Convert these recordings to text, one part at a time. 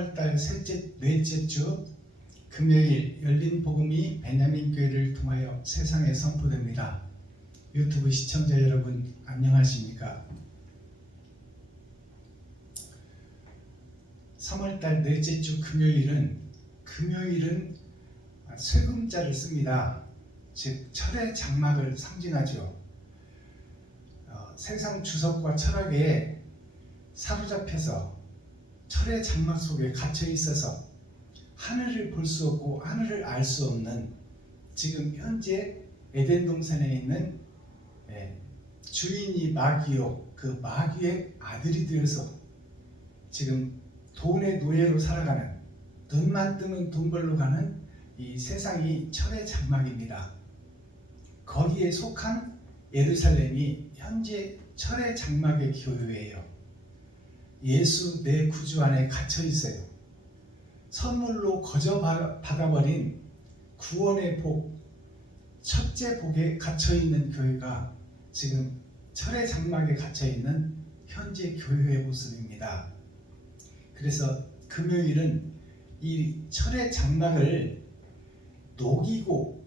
3월달 넷째 주 금요일 열린 복음이 베냐민 교회를 통하여 세상에 선포됩니다. 유튜브 시청자 여러분 안녕하십니까? 3월달 넷째 주 금요일은 쇠금자를 씁니다. 즉 철의 장막을 상징하죠. 세상 주석과 철학에 사로잡혀서 철의 장막 속에 갇혀 있어서 하늘을 볼 수 없고 하늘을 알 수 없는 지금 현재 에덴 동산에 있는 주인이 마귀요, 그 마귀의 아들이 되어서 지금 돈의 노예로 살아가는, 눈만 뜨면 돈 벌러 가는 이 세상이 철의 장막입니다. 거기에 속한 예루살렘이 현재 철의 장막의 교회예요. 예수 내 구주 안에 갇혀 있어요. 선물로 거저 받아버린 구원의 복, 첫째 복에 갇혀 있는 교회가 지금 철의 장막에 갇혀 있는 현재 교회의 모습입니다. 그래서 금요일은 이 철의 장막을 녹이고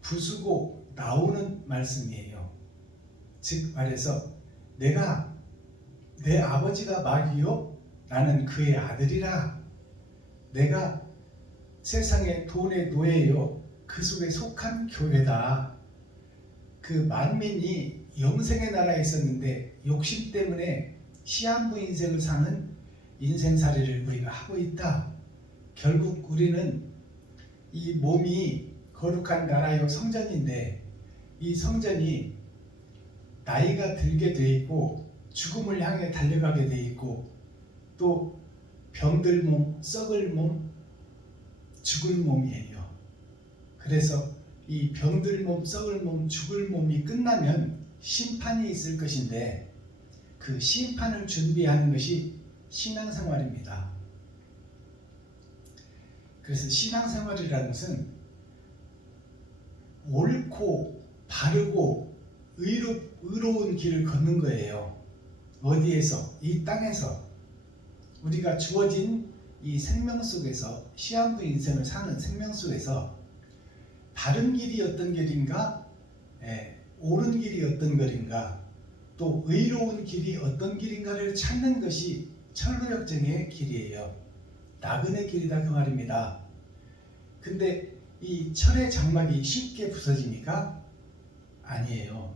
부수고 나오는 말씀이에요. 즉 말해서 내 아버지가 마귀요, 나는 그의 아들이라. 내가 세상의 돈의 노예요, 그 속에 속한 교회다. 그 만민이 영생의 나라에 있었는데 욕심 때문에 시한부 인생을 사는 인생살이를 우리가 하고 있다. 결국 우리는 이 몸이 거룩한 나라요 성전인데 이 성전이 나이가 들게 돼 있고 죽음을 향해 달려가게 돼 있고 또 병들 몸, 썩을 몸, 죽을 몸이에요. 그래서 이 병들 몸, 썩을 몸, 죽을 몸이 끝나면 심판이 있을 것인데 그 심판을 준비하는 것이 신앙생활입니다. 그래서 신앙생활이라는 것은 옳고 바르고 의로운 길을 걷는 거예요. 어디에서? 이 땅에서 우리가 주어진 이 생명 속에서, 시한부 인생을 사는 생명 속에서 바른 길이 어떤 길인가, 옳은 길이 어떤 길인가, 또 의로운 길이 어떤 길인가를 찾는 것이 철로역정의 길이에요. 나그네 길이다 그 말입니다. 근데 이 철의 장막이 쉽게 부서집니까? 아니에요.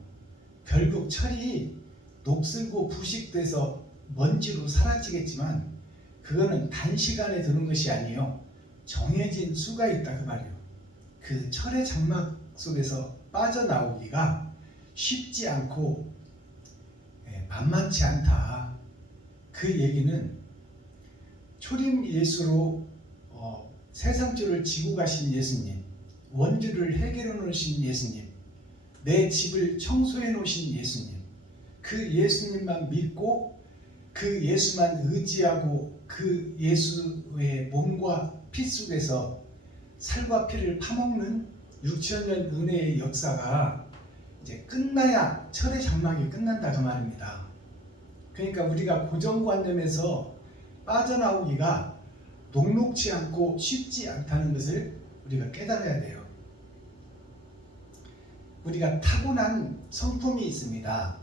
결국 철이 녹슬고 부식돼서 먼지로 사라지겠지만 그거는 단시간에 드는 것이 아니에요. 정해진 수가 있다 그 말이에요. 그 철의 장막 속에서 빠져나오기가 쉽지 않고 만만치 않다. 그 얘기는 초림 예수로 세상주를 지고 가신 예수님, 원주를 해결해 놓으신 예수님, 내 집을 청소해 놓으신 예수님, 그 예수님만 믿고 그 예수만 의지하고 그 예수의 몸과 피 속에서 살과 피를 파먹는 6,000년 은혜의 역사가 이제 끝나야 철의 장막이 끝난다 그 말입니다. 그러니까 우리가 고정관념에서 빠져나오기가 녹록지 않고 쉽지 않다는 것을 우리가 깨달아야 돼요. 우리가 타고난 성품이 있습니다.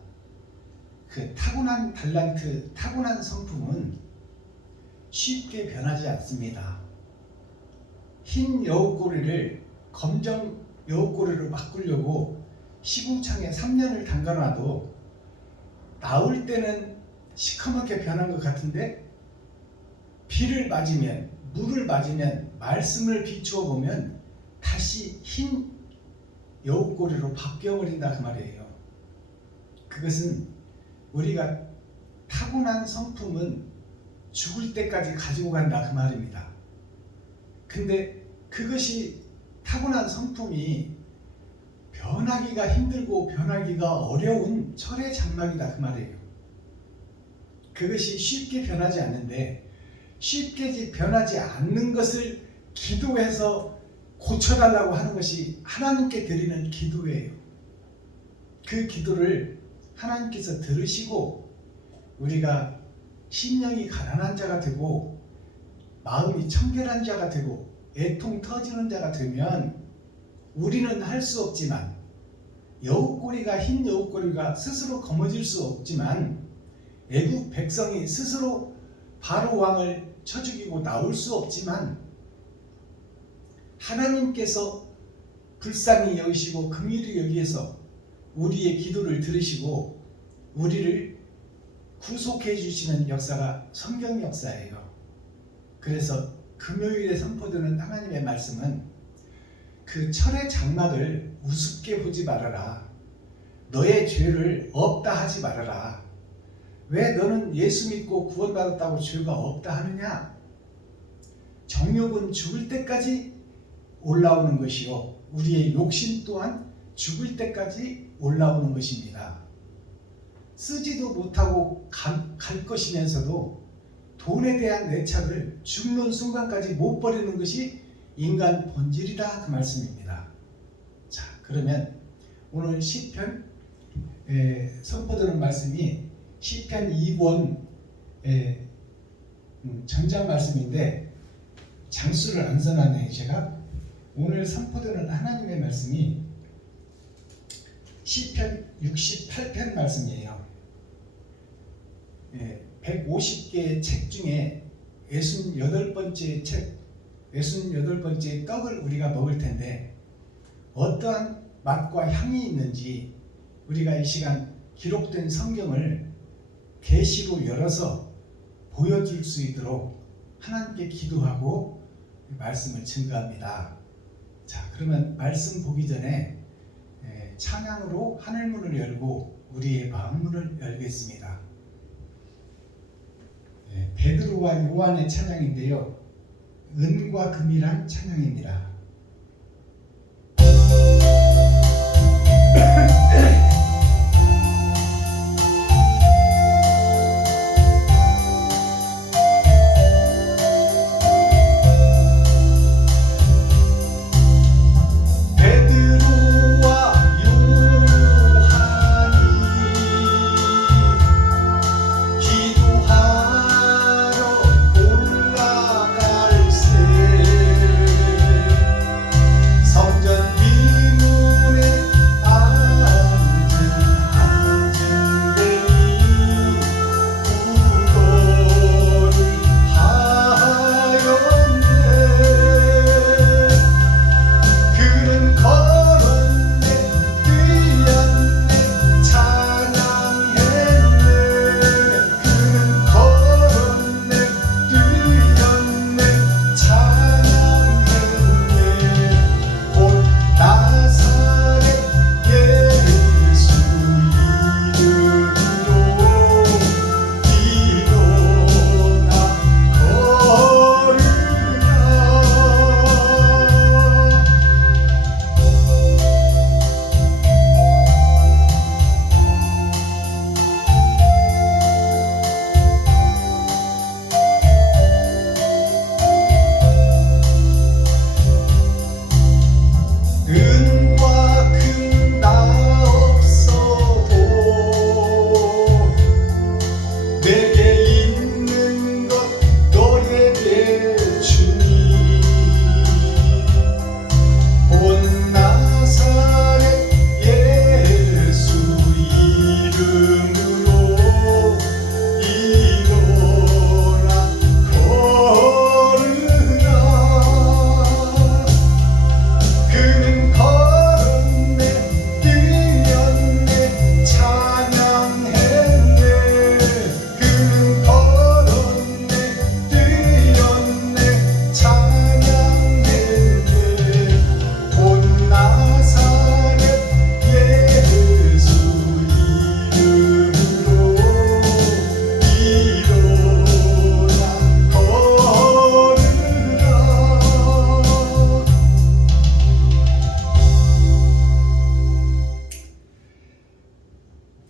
그 타고난 달란트, 타고난 성품은 쉽게 변하지 않습니다. 흰 여우꼬리를 검정 여우꼬리로 바꾸려고 시궁창에 3년을 담가놔도 나올 때는 시커멓게 변한 것 같은데 비를 맞으면, 물을 맞으면, 말씀을 비추어 보면 다시 흰 여우꼬리로 바뀌어버린다 그 말이에요. 그것은 우리가 타고난 성품은 죽을 때까지 가지고 간다 그 말입니다. 근데 그것이 타고난 성품이 변하기가 힘들고 변하기가 어려운 철의 장막이다 그 말이에요. 그것이 쉽게 변하지 않는데 쉽게 변하지 않는 것을 기도해서 고쳐달라고 하는 것이 하나님께 드리는 기도예요. 그 기도를 하나님께서 들으시고 우리가 심령이 가난한 자가 되고 마음이 청결한 자가 되고 애통 터지는 자가 되면 우리는 할 수 없지만 여우꼬리가 흰 여우꼬리가 스스로 거머쥘 수 없지만 애국 백성이 스스로 바로 왕을 쳐 죽이고 나올 수 없지만 하나님께서 불쌍히 여기시고 긍휼히 여기셔서 우리의 기도를 들으시고 우리를 구속해 주시는 역사가 성경 역사예요. 그래서 금요일에 선포되는 하나님의 말씀은 그 철의 장막을 우습게 보지 말아라. 너의 죄를 없다 하지 말아라. 왜 너는 예수 믿고 구원받았다고 죄가 없다 하느냐? 정욕은 죽을 때까지 올라오는 것이요 우리의 욕심 또한 죽을 때까지 올라오는 것입니다. 쓰지도 못하고 갈 것이면서도 돈에 대한 애착을 죽는 순간까지 못 버리는 것이 인간 본질이다 그 말씀입니다. 자, 그러면 오늘 시편 선포되는 말씀이 시편 2권 전장 말씀인데 장수를 안 써놨네요. 제가 오늘 선포되는 하나님의 말씀이 시편 68편 말씀이에요. 150개의 책 중에 68번째 책, 68번째 떡을 우리가 먹을 텐데 어떠한 맛과 향이 있는지 우리가 이 시간 기록된 성경을 계시로 열어서 보여줄 수 있도록 하나님께 기도하고 말씀을 증거합니다. 자, 그러면 말씀 보기 전에 찬양으로 하늘문을 열고 우리의 마음문을 열겠습니다. 베드로와 요한의 찬양인데요. 은과 금이란 찬양입니다.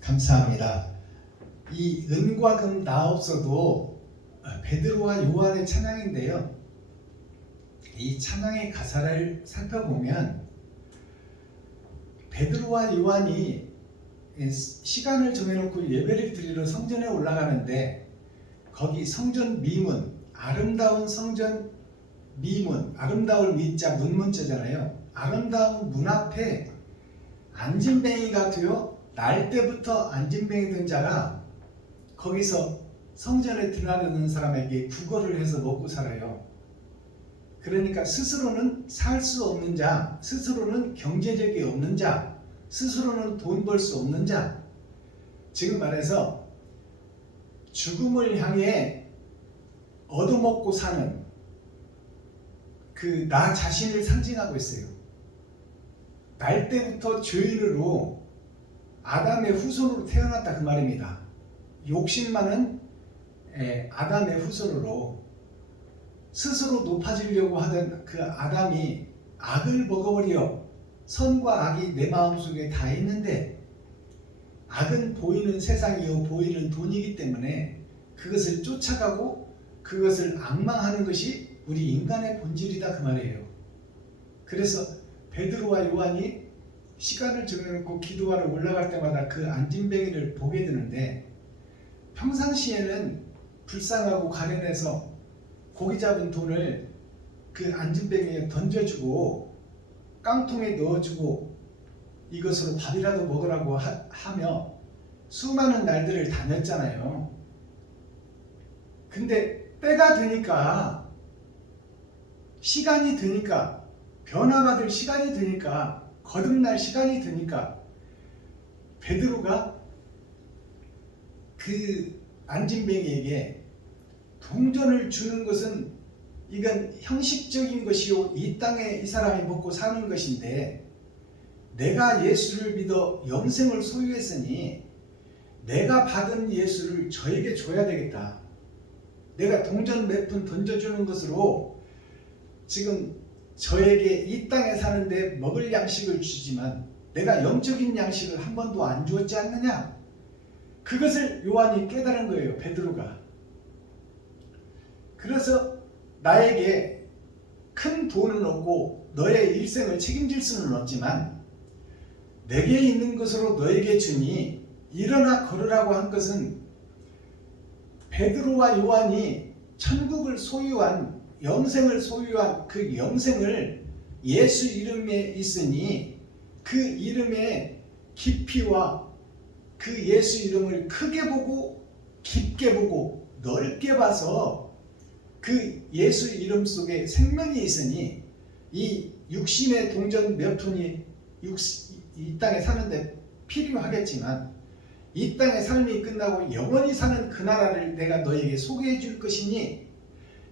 감사합니다. 이 은과 금 나 없어도 베드로와 요한의 찬양인데요. 이 찬양의 가사를 살펴보면 베드로와 요한이 시간을 정해놓고 예배를 드리러 성전에 올라가는데 거기 성전 미문 아름다운 성전 미문, 아름다울 미자 문문자잖아요. 아름다운 문 앞에 안진뱅이가 되어 날 때부터 안진뱅이 된 자가 거기서 성전에 들어가는 사람에게 구걸을 해서 먹고 살아요. 그러니까 스스로는 살 수 없는 자, 스스로는 경제력이 없는 자, 스스로는 돈 벌 수 없는 자, 지금 말해서 죽음을 향해 얻어먹고 사는 그 나 자신을 상징하고 있어요. 날 때부터 죄인으로 아담의 후손으로 태어났다 그 말입니다. 욕심 많은 아담의 후손으로 스스로 높아지려고 하던 그 아담이 악을 먹어버려 선과 악이 내 마음속에 다 있는데 악은 보이는 세상이요 보이는 돈이기 때문에 그것을 쫓아가고 그것을 앙망하는 것이 우리 인간의 본질이다 그 말이에요. 그래서 베드로와 요한이 시간을 정해놓고 기도하러 올라갈 때마다 그 안진뱅이를 보게 되는데 평상시에는 불쌍하고 가련해서 고기 잡은 돈을 그 안진뱅이에 던져주고 깡통에 넣어주고 이것으로 밥이라도 먹으라고 하며 수많은 날들을 다녔잖아요. 근데 때가 되니까 시간이 드니까 변화받을 시간이 드니까 거듭날 시간이 드니까 베드로가 그 안진뱅이에게 동전을 주는 것은 이건 형식적인 것이요 이 땅에 이 사람이 먹고 사는 것인데 내가 예수를 믿어 영생을 소유했으니 내가 받은 예수를 저에게 줘야 되겠다. 내가 동전 몇 푼 던져주는 것으로 지금 저에게 이 땅에 사는데 먹을 양식을 주지만 내가 영적인 양식을 한 번도 안 주었지 않느냐? 그것을 요한이 깨달은 거예요. 베드로가. 그래서 나에게 큰 돈은 없고 너의 일생을 책임질 수는 없지만 내게 있는 것으로 너에게 주니 일어나 걸으라고 한 것은 베드로와 요한이 천국을 소유한 영생을 소유한 그 영생을 예수 이름에 있으니 그 이름의 깊이와 그 예수 이름을 크게 보고 깊게 보고 넓게 봐서 그 예수 이름 속에 생명이 있으니 이 육신의 동전 몇 푼이 이 땅에 사는데 필요하겠지만 이 땅의 삶이 끝나고 영원히 사는 그 나라를 내가 너에게 소개해 줄 것이니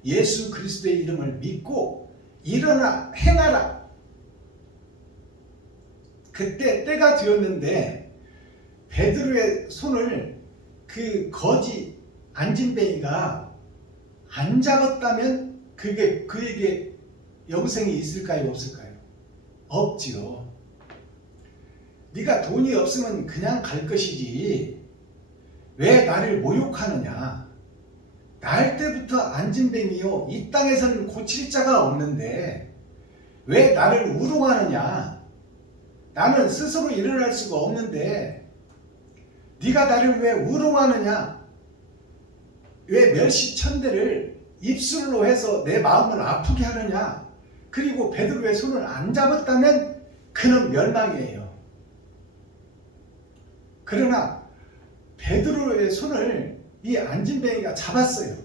예수 그리스도의 이름을 믿고 일어나 행하라. 그때 때가 되었는데 베드로의 손을 그 거지 안진뱅이가 안 잡았다면 그게 그에게 영생이 있을까요? 없을까요? 없지요. 네가 돈이 없으면 그냥 갈 것이지 왜 나를 모욕하느냐? 날 때부터 안진뱅이요 이 땅에서는 고칠 자가 없는데 왜 나를 우롱하느냐? 나는 스스로 일어날 수가 없는데 네가 나를 왜 우롱하느냐? 왜 멸시천대를 입술로 해서 내 마음을 아프게 하느냐? 그리고 베드로의 손을 안 잡았다면 그는 멸망이에요. 그러나 베드로의 손을 이 안진뱅이가 잡았어요.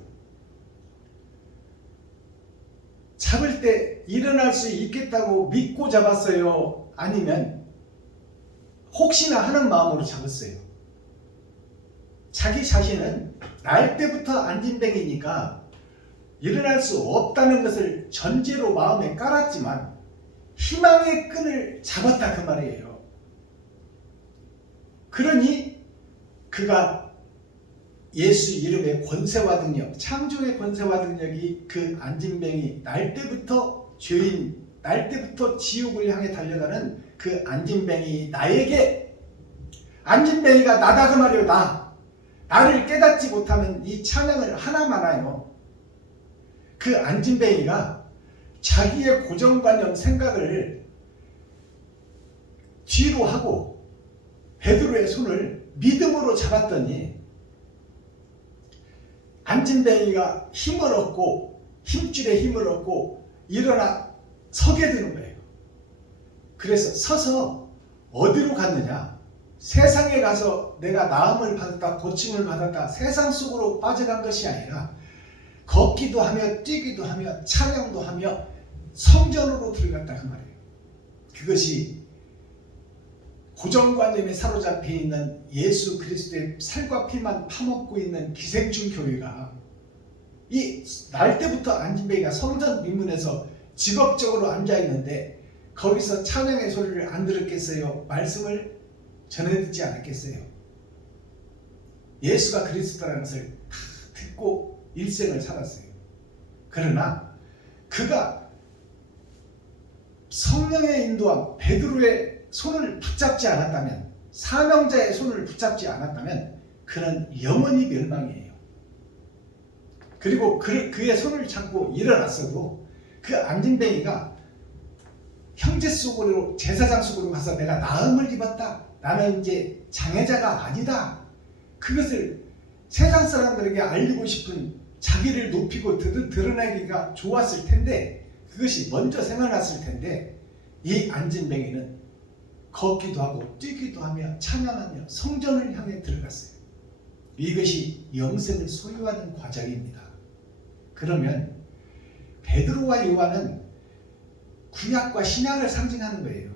잡을 때 일어날 수 있겠다고 믿고 잡았어요? 아니면 혹시나 하는 마음으로 잡았어요? 자기 자신은 날 때부터 안진뱅이니까 일어날 수 없다는 것을 전제로 마음에 깔았지만 희망의 끈을 잡았다 그 말이에요. 그러니 그가 예수 이름의 권세와 능력, 창조의 권세와 능력이 그 안진뱅이 날 때부터 죄인, 날 때부터 지옥을 향해 달려가는 그 안진뱅이 나에게 안진뱅이가 나다 그 말이요. 나를 깨닫지 못하면 이 찬양을 하나만 하요. 그 안진뱅이가 자기의 고정관념 생각을 뒤로 하고 베드로의 손을 믿음으로 잡았더니 안진뱅이가 힘을 얻고 힘줄에 힘을 얻고 일어나 서게 되는 거예요. 그래서 서서 어디로 갔느냐? 세상에 가서 내가 나음을 받았다, 고침을 받았다, 세상 속으로 빠져간 것이 아니라 걷기도 하며 뛰기도 하며 찬양도 하며 성전으로 들어갔다 그 말이에요. 그것이 고정관념에 사로잡혀 있는 예수 그리스도의 살과 피만 파먹고 있는 기생충 교회가 이 날 때부터 안진뱅이가 성전 민문에서 직업적으로 앉아있는데 거기서 찬양의 소리를 안 들었겠어요? 말씀을 전해듣지 않았겠어요? 예수가 그리스도라는 것을 다 듣고 일생을 살았어요. 그러나 그가 성령의 인도함, 베드로의 손을 붙잡지 않았다면, 사명자의 손을 붙잡지 않았다면 그는 영원히 멸망이에요. 그리고 그의 손을 잡고 일어났어도 그 안진뱅이가 형제 속으로, 제사장 속으로 가서 내가 나음을 입었다, 나는 이제 장애자가 아니다, 그것을 세상 사람들에게 알리고 싶은, 자기를 높이고 드러내기가 좋았을 텐데, 그것이 먼저 생각났을 텐데, 이 안진뱅이는 걷기도 하고 뛰기도 하며 찬양하며 성전을 향해 들어갔어요. 이것이 영생을 소유하는 과정입니다. 그러면 베드로와 요한은 구약과 신약을 상징하는 거예요.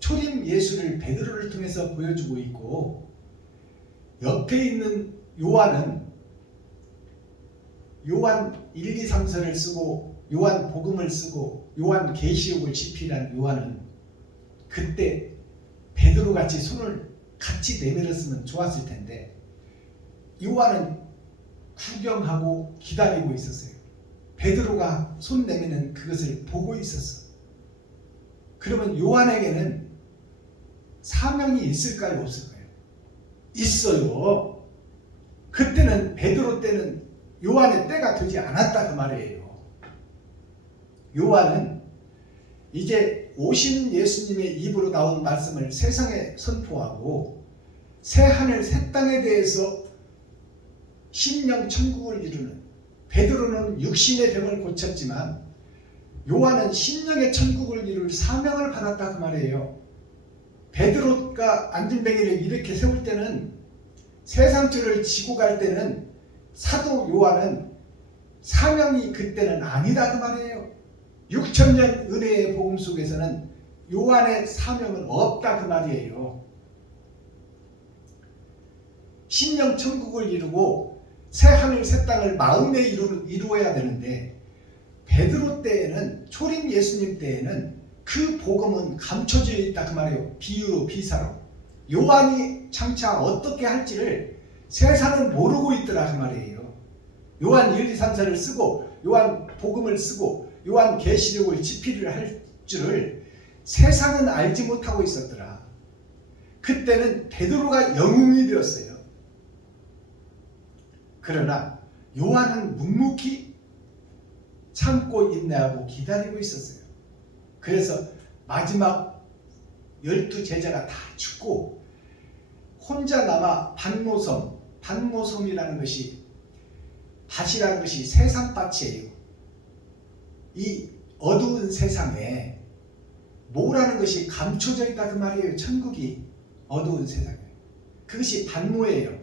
초림 예수를 베드로를 통해서 보여주고 있고, 옆에 있는 요한은 요한 1, 2, 3서를 쓰고 요한 복음을 쓰고 요한 계시록을 집필한 요한은 그때 베드로같이 손을 같이 내밀었으면 좋았을 텐데 요한은 구경하고 기다리고 있었어요. 베드로가 손 내미는 그것을 보고 있었어. 그러면 요한에게는 사명이 있을까요, 없을까요? 있어요. 그때는 베드로 때는 요한의 때가 되지 않았다 그 말이에요. 요한은 이제 오신 예수님의 입으로 나온 말씀을 세상에 선포하고 새 하늘 새 땅에 대해서 심령 천국을 이루는, 베드로는 육신의 병을 고쳤지만 요한은 심령의 천국을 이룰 사명을 받았다 그 말이에요. 베드로가 안진뱅이를 이렇게 세울 때는, 세상 죄를 지고 갈 때는 사도 요한은 사명이 그때는 아니다 그 말이에요. 6,000년 은혜의 복음 속에서는 요한의 사명은 없다 그 말이에요. 심령 천국을 이루고 새 하늘 새 땅을 마음에 이루어야 되는데, 베드로 때에는, 초림 예수님 때에는 그 복음은 감춰져 있다 그 말이에요. 비유로, 비사로. 요한이 장차 어떻게 할지를 세상은 모르고 있더라 그 말이에요. 요한 1, 2, 3사를 쓰고 요한 복음을 쓰고 요한 계시록을 집필을 할 줄을 세상은 알지 못하고 있었더라. 그때는 베드로가 영웅이 되었어요. 그러나 요한은 묵묵히 참고 인내하고 기다리고 있었어요. 그래서 마지막 12 제자가 다 죽고 혼자 남아 반모섬이라는 것이, 밭이라는 것이 세상밭이에요. 이 어두운 세상에 모라는 것이 감춰져 있다 그 말이에요. 천국이 어두운 세상에. 그것이 반모예요.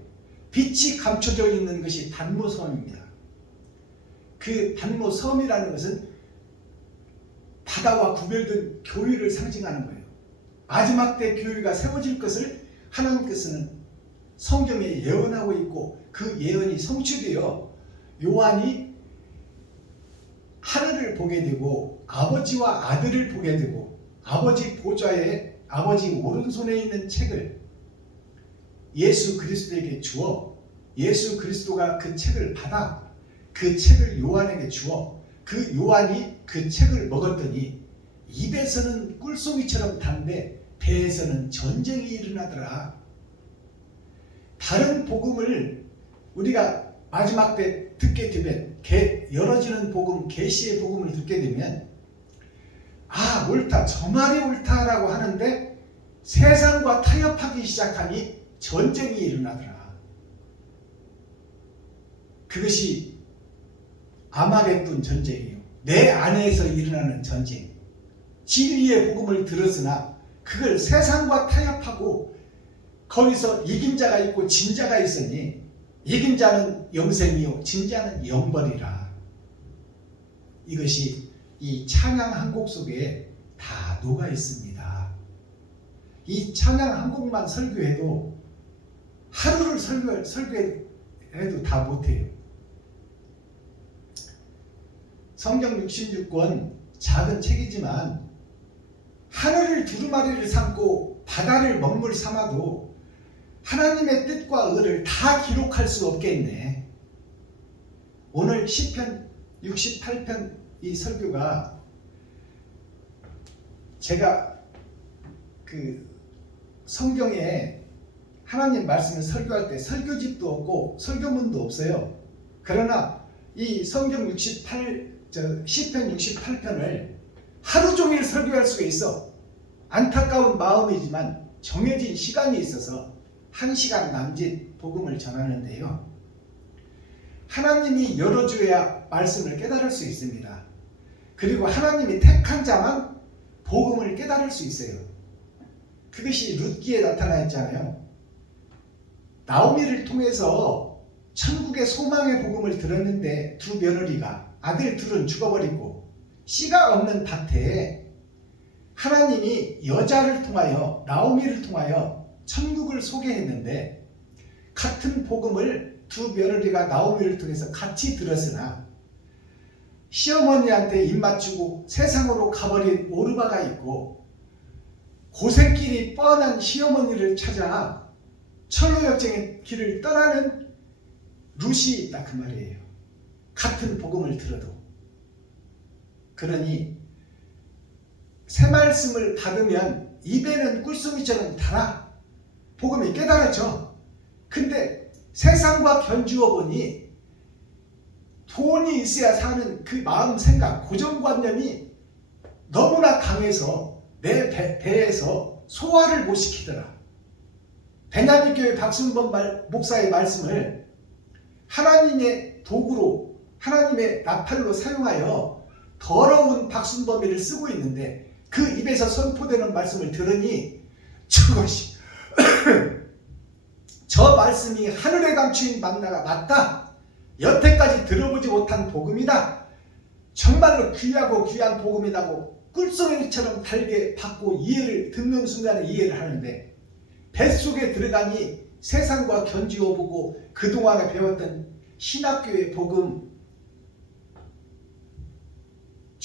빛이 감춰져 있는 것이 반모섬입니다. 그 반모섬이라는 것은 바다와 구별된 교회를 상징하는 거예요. 마지막 때 교회가 세워질 것을 하나님께서는 성경에 예언하고 있고, 그 예언이 성취되어 요한이 하늘을 보게 되고 아버지와 아들을 보게 되고 아버지 보좌에, 아버지 오른손에 있는 책을 예수 그리스도에게 주어, 예수 그리스도가 그 책을 받아 그 책을 요한에게 주어 그 요한이 그 책을 먹었더니 입에서는 꿀송이처럼 단데 배에서는 전쟁이 일어나더라. 다른 복음을 우리가 마지막 때 듣게 되면, 열어지는 복음, 계시의 복음을 듣게 되면 아 옳다, 저 말이 옳다라고 하는데 세상과 타협하기 시작하니 전쟁이 일어나더라. 그것이 아마겟돈 전쟁이에요. 내 안에서 일어나는 전쟁. 진리의 복음을 들었으나 그걸 세상과 타협하고 거기서 이긴 자가 있고 진 자가 있으니 이긴 자는 영생이요 진 자는 영벌이라. 이것이 이 찬양 한 곡 속에 다 녹아 있습니다. 이 찬양 한 곡만 설교해도 하루를 설교해도 다 못해요. 성경 66권 작은 책이지만 하늘을 두루마리를 삼고 바다를 먹물 삼아도 하나님의 뜻과 의를 다 기록할 수 없겠네. 오늘 시편 68편 이 설교가 제가 그 성경에 하나님 말씀을 설교할 때 설교집도 없고 설교문도 없어요. 그러나 이 성경 시편 68편을 하루 종일 설교할 수가 있어. 안타까운 마음이지만 정해진 시간이 있어서 1시간 남짓 복음을 전하는데요. 하나님이 열어줘야 말씀을 깨달을 수 있습니다. 그리고 하나님이 택한 자만 복음을 깨달을 수 있어요. 그것이 룻기에 나타나 있잖아요. 나오미를 통해서 천국의 소망의 복음을 들었는데 두 며느리가 아들 둘은 죽어버리고 씨가 없는 밭에 하나님이 여자를 통하여 나오미를 통하여 천국을 소개했는데 같은 복음을 두 며느리가 나오미를 통해서 같이 들었으나 시어머니한테 입맞추고 세상으로 가버린 오르바가 있고 고생길이 뻔한 시어머니를 찾아 철로역정의 길을 떠나는 룻이 있다 그 말이에요. 같은 복음을 들어도. 그러니 새 말씀을 받으면 입에는 꿀송이처럼 달아. 복음이 깨달아져. 근데 세상과 견주어 보니 돈이 있어야 사는 그 마음 생각 고정관념이 너무나 강해서 내 배에서 소화를 못 시키더라. 베냐민교회 박순범 목사의 말씀을 하나님의 도구로 하나님의 나팔로 사용하여 더러운 박순범이를 쓰고 있는데 그 입에서 선포되는 말씀을 들으니 저것이 저 말씀이 하늘에 감추인 만나가 맞다. 여태까지 들어보지 못한 복음이다. 정말로 귀하고 귀한 복음이라고 꿀송이처럼 달게 받고 이해를 듣는 순간에 이해를 하는데 뱃속에 들어가니 세상과 견지어 보고 그동안에 배웠던 신학교의 복음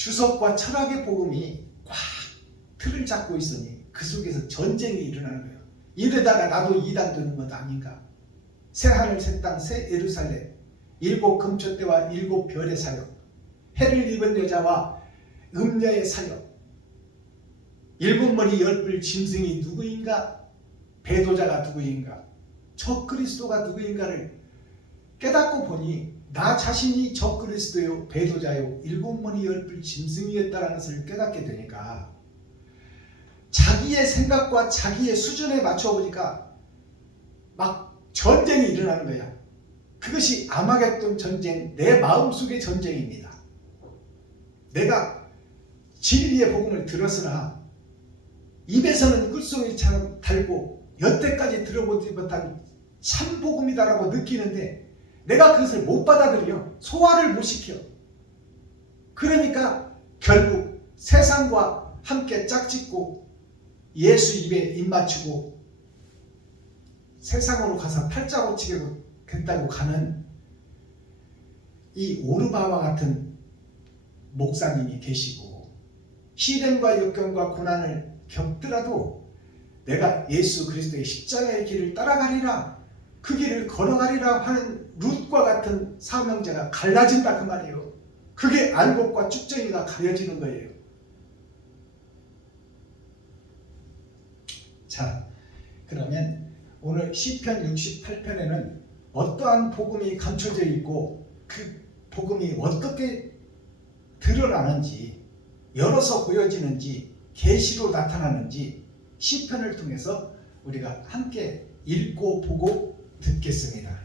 주석과 철학의 복음이 꽉 틀을 잡고 있으니 그 속에서 전쟁이 일어나는 거예요. 이러다가 나도 이단 되는 것 아닌가. 새하늘 새 땅 새 예루살렘 7 금초대와 7 별의 사역 해를 입은 여자와 음녀의 사역 7 머리 10뿔 짐승이 누구인가 배도자가 누구인가 적그리스도가 누구인가를 깨닫고 보니 나 자신이 적그리스도요 배도자요 7 머리 10뿔 짐승이었다는 것을 깨닫게 되니까 자기의 생각과 자기의 수준에 맞춰보니까 막 전쟁이 일어나는 거야. 그것이 아마겟돈 전쟁, 내 마음속의 전쟁입니다. 내가 진리의 복음을 들었으나 입에서는 꿀송이처럼 달고 여태까지 들어보지 못한 참복음이다라고 느끼는데 내가 그것을 못 받아들여. 소화를 못 시켜. 그러니까 결국 세상과 함께 짝짓고 예수 입에 입 맞추고 세상으로 가서 팔자고치게 됐다고 가는 이 오르바와 같은 목사님이 계시고 시련과 역경과 고난을 겪더라도 내가 예수 그리스도의 십자가의 길을 따라가리라 그 길을 걸어가리라 하는 룻과 같은 사명자가 갈라진다 그 말이에요. 그게 안곡과 쭉정이가 가려지는 거예요. 자, 그러면 오늘 시편 68편에는 어떠한 복음이 감춰져 있고 그 복음이 어떻게 드러나는지 열어서 보여지는지 계시로 나타나는지 시편을 통해서 우리가 함께 읽고 보고 듣겠습니다.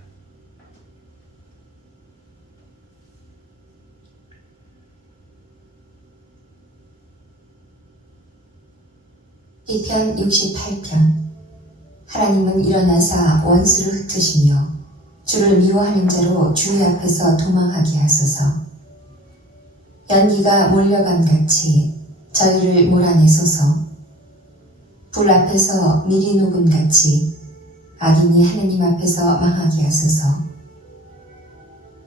시편 68편. 하나님은 일어나사 원수를 흩으시며 주를 미워하는 자로 주의 앞에서 도망하게 하소서. 연기가 몰려감같이 저희를 몰아내소서. 불 앞에서 미리 녹음같이 악인이 하나님 앞에서 망하게 하소서.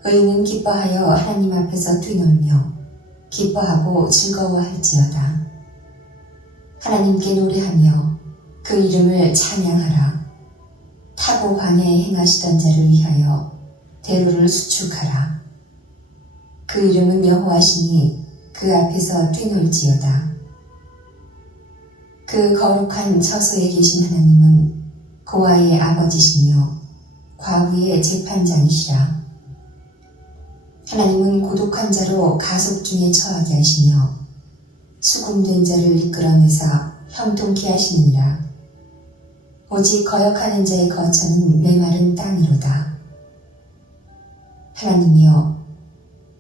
의인은 기뻐하여 하나님 앞에서 뛰놀며 기뻐하고 즐거워할지어다. 하나님께 노래하며 그 이름을 찬양하라. 타고 광야에 행하시던 자를 위하여 대로를 수축하라. 그 이름은 여호와시니 그 앞에서 뛰놀지어다. 그 거룩한 처소에 계신 하나님은 고아의 아버지시며 과부의 재판장이시라. 하나님은 고독한 자로 가속 중에 처하게 하시며 수금된 자를 이끌어내사 형통케 하시느니라. 오직 거역하는 자의 거처는 메마른 땅이로다. 하나님이여,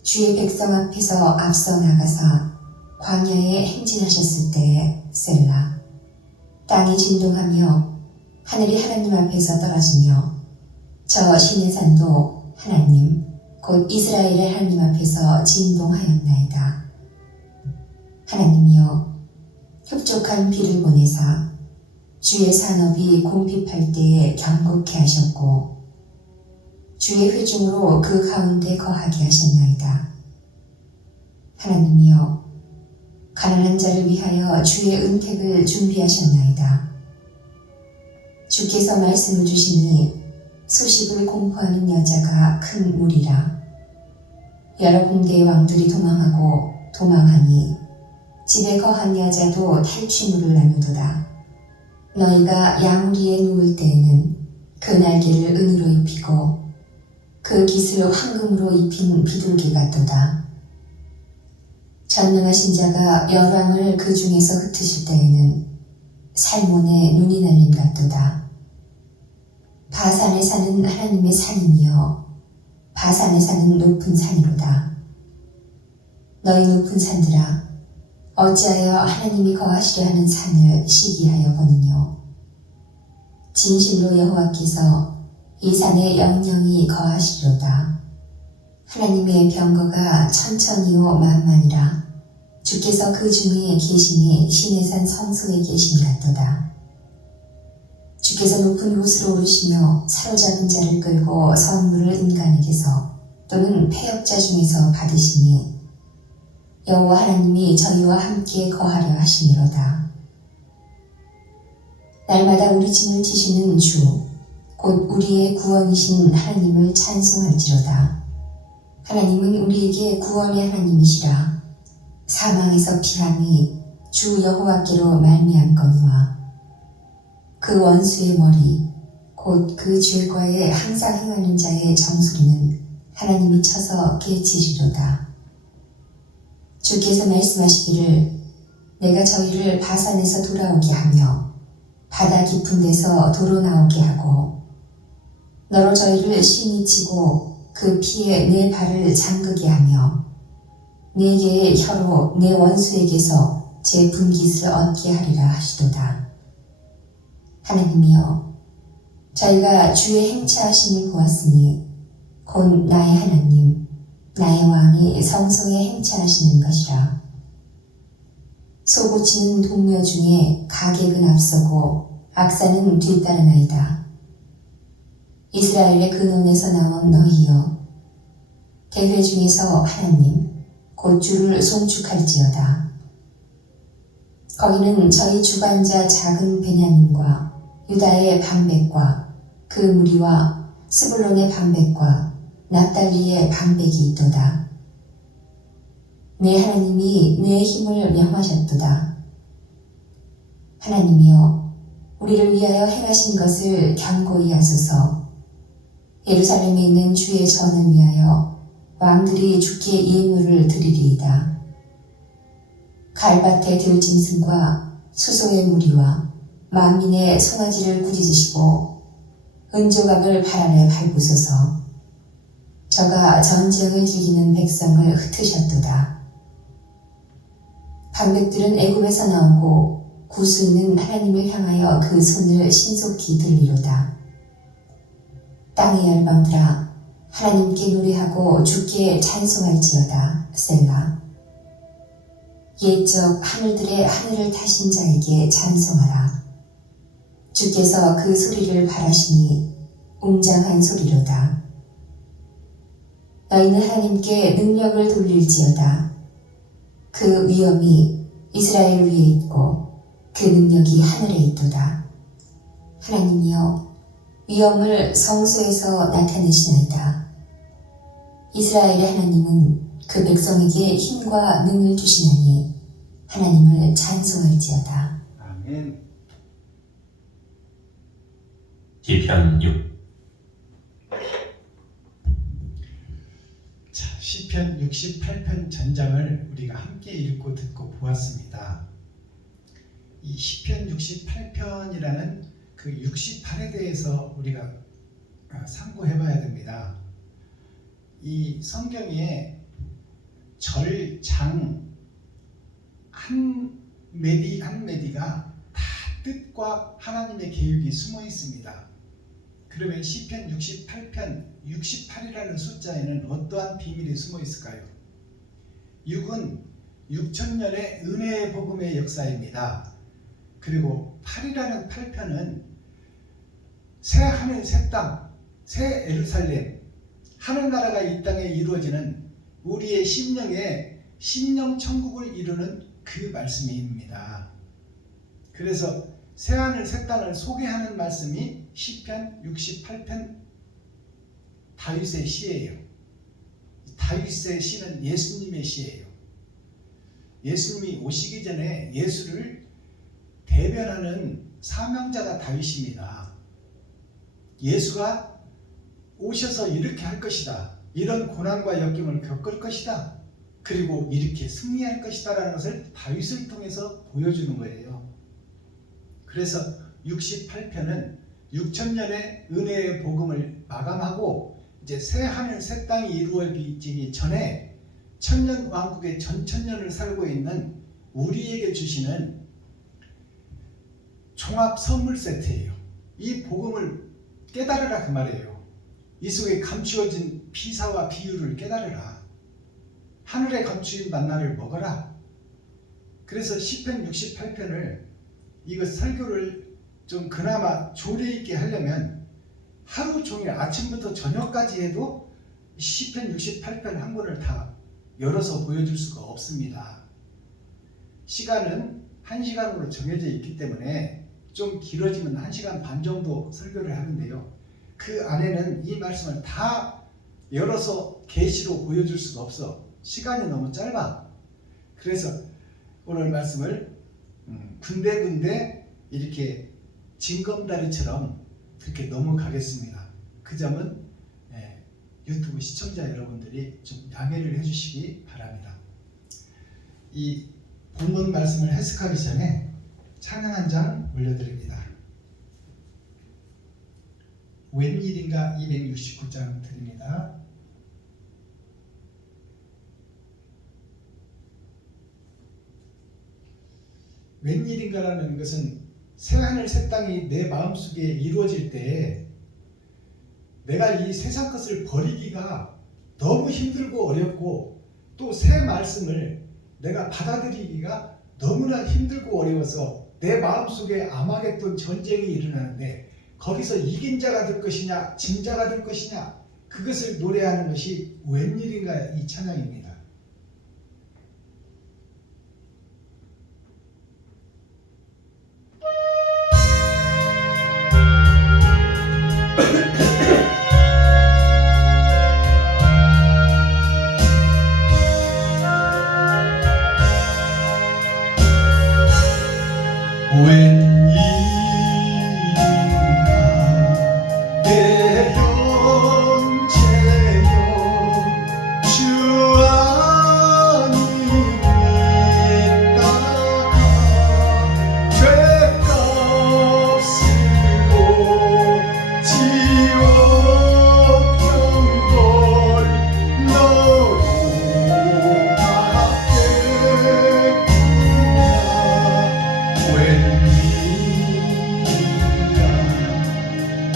주의 백성 앞에서 앞서 나가사 광야에 행진하셨을 때에 셀라. 땅이 진동하며 하늘이 하나님 앞에서 떨어지며 저 신의 산도 하나님 곧 이스라엘의 하나님 앞에서 진동하였나이다. 하나님이여, 흡족한 비를 보내사 주의 산업이 곰핍할 때에 경고케 하셨고 주의 회중으로 그 가운데 거하게 하셨나이다. 하나님이여, 가난한 자를 위하여 주의 은택을 준비하셨나이다. 주께서 말씀을 주시니 소식을 공포하는 여자가 큰 무리라. 여러 군데의 왕들이 도망하니 집에 거한 여자도 탈취물을 나누도다. 너희가 양우리에 누울 때에는 그 날개를 은으로 입히고 그 깃을 황금으로 입힌 비둘기 같도다. 전능하신 자가 열왕을 그 중에서 흩으실 때에는 살몬의 눈이 날림 같도다. 바산에 사는 하나님의 산이며 바산에 사는 높은 산이로다. 너희 높은 산들아, 어찌하여 하나님이 거하시려 하는 산을 시기하여 보느뇨. 진실로 여호와께서 이 산에 영영히 거하시리로다. 하나님의 병거가 천천히요 만만이라. 주께서 그 중에 계시니 신의 산 성소에 계심 같도다. 주께서 높은 곳으로 오르시며 사로잡은 자를 끌고 선물을 인간에게서 또는 패역자 중에서 받으시니 여호와 하나님이 저희와 함께 거하려 하시니로다. 날마다 우리 짐을 지시는 주, 곧 우리의 구원이신 하나님을 찬송할지로다. 하나님은 우리에게 구원의 하나님이시라. 사망에서 피함이 주 여호와께로 말미암거니와 그 원수의 머리, 곧 그 죄과에 항상 행하는 자의 정수리는 하나님이 쳐서 깨치시리로다. 주께서 말씀하시기를 내가 저희를 바산에서 돌아오게 하며 바다 깊은 데서 도로 나오게 하고 너로 저희를 심히 치고 그 피에 내 발을 잠그게 하며 네 개의 혀로 내 원수에게서 제 분깃을 얻게 하리라 하시도다. 하나님이여, 저희가 주의 행차하심을 보았으니 곧 나의 하나님 나의 왕이 성소에 행차하시는 것이라. 소고치는 동료 중에 가객은 앞서고 악사는 뒤따르나이다. 이스라엘의 근원에서 나온 너희여, 대회 중에서 하나님 곧 주를 송축할지어다. 거기는 저희 주관자 작은 베냐민과 유다의 방백과 그 무리와 스불론의 방백과 납달리의 방백이 있도다. 내 하나님이 내 힘을 명하셨도다. 하나님이여, 우리를 위하여 행하신 것을 견고히 하소서. 예루살렘에 있는 주의 전을 위하여 왕들이 주께 예물을 드리리이다. 갈밭의 들짐승과 수소의 무리와 만민의 송아지를 부짖으시고 은조각을 발 아래 밟으소서. 저가 전쟁을 즐기는 백성을 흩으셨도다. 방백들은 애굽에서 나오고 구수 있는 하나님을 향하여 그 손을 신속히 들리로다. 땅의 열방들아 하나님께 노래하고 주께 찬송할지어다. 셀라. 옛적 하늘들의 하늘을 타신 자에게 찬송하라. 주께서 그 소리를 바라시니 웅장한 소리로다. 너희는 하나님께 능력을 돌릴지어다. 그 위엄이 이스라엘 위에 있고 그 능력이 하늘에 있도다. 하나님이여 위엄을 성소에서 나타내시나이다. 이스라엘의 하나님은 그 백성에게 힘과 능을 주시나니 하나님을 찬송할지어다. 아멘. 시편 6. 자, 시편 68편 전장을 우리가 함께 읽고 듣고 보았습니다. 이 시편 68편이라는 그 68에 대해서 우리가 상고해봐야 됩니다. 이 성경에 절, 장, 한 메디 한 메디가 다 뜻과 하나님의 계획이 숨어 있습니다. 그러면 시편 68편 68이라는 숫자에는 어떠한 비밀이 숨어 있을까요? 6은 6천년의 은혜의 복음의 역사입니다. 그리고 8이라는 8편은 새 하늘 새 땅, 새 예루살렘, 하늘나라가 이 땅에 이루어지는 우리의 심령에 심령 천국을 이루는 그 말씀입니다. 그래서 새 하늘 새 땅을 소개하는 말씀이 시편 68편 다윗의 시예요. 다윗의 시는 예수님의 시예요. 예수님이 오시기 전에 예수를 대변하는 사명자가 다윗입니다. 예수가 오셔서 이렇게 할 것이다. 이런 고난과 역경을 겪을 것이다. 그리고 이렇게 승리할 것이다 라는 것을 다윗을 통해서 보여주는 거예요. 그래서 68편은 6천년의 은혜의 복음을 마감하고 이제 새 하늘 새 땅이 이루어지기 전에 천년 왕국의 전천년을 살고 있는 우리에게 주시는 종합 선물 세트예요. 이 복음을 깨달으라 그 말이에요. 이 속에 감추어진 피사와 비유를 깨달으라. 하늘에 감추인 만나를 먹어라. 그래서 시편 68편을 이거 설교를 좀 그나마 조리 있게 하려면 하루 종일 아침부터 저녁까지 해도 시편 68편 한 권을 다 열어서 보여줄 수가 없습니다. 시간은 1시간으로 정해져 있기 때문에 좀 길어지면 1시간 반 정도 설교를 하는데요. 그 안에는 이 말씀을 다 열어서 계시로 보여줄 수가 없어. 시간이 너무 짧아. 그래서 오늘 말씀을 군데군데 이렇게 징검다리처럼 그렇게 넘어가겠습니다. 그 점은 유튜브 시청자 여러분들이 좀 양해를 해주시기 바랍니다. 이 본문 말씀을 해석하기 전에 찬양 한 장 올려드립니다. 웬일인가 269장 드립니다. 웬일인가라는 것은 새하늘 새 땅이 내 마음속에 이루어질 때 내가 이 세상 것을 버리기가 너무 힘들고 어렵고 또 새 말씀을 내가 받아들이기가 너무나 힘들고 어려워서 내 마음속에 아마겟돈 전쟁이 일어나는데 거기서 이긴 자가 될 것이냐 진 자가 될 것이냐 그것을 노래하는 것이 웬일인가 이 찬양입니다. 웬일인가 내 형제여 주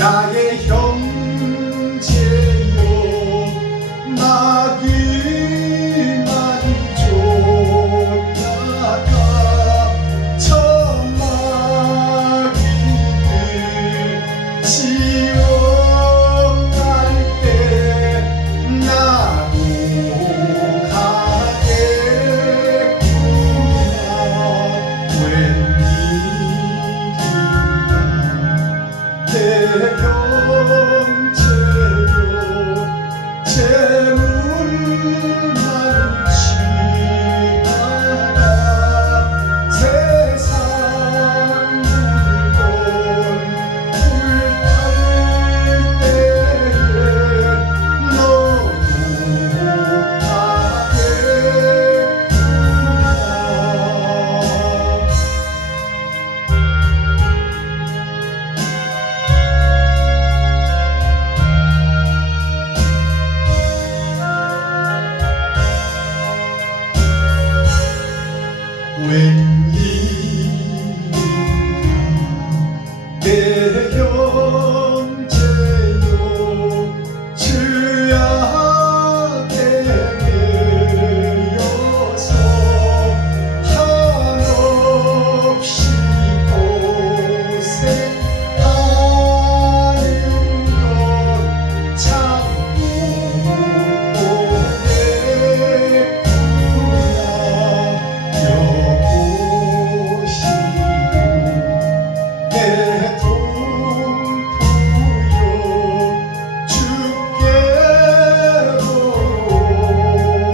나의 형제여 나기만 쫓다가 천막이들 지옥 갈 때 나도 가겠구나. 웬일인가 내 형제여 재물 많지하나 세상 물건 불탈 때에 너무 가겠구나. 웬일인가 내 형제여 죄악에 매여서 한없이 고생하는 것 참고 오겠구나. 여보시오 내 동포여 주께로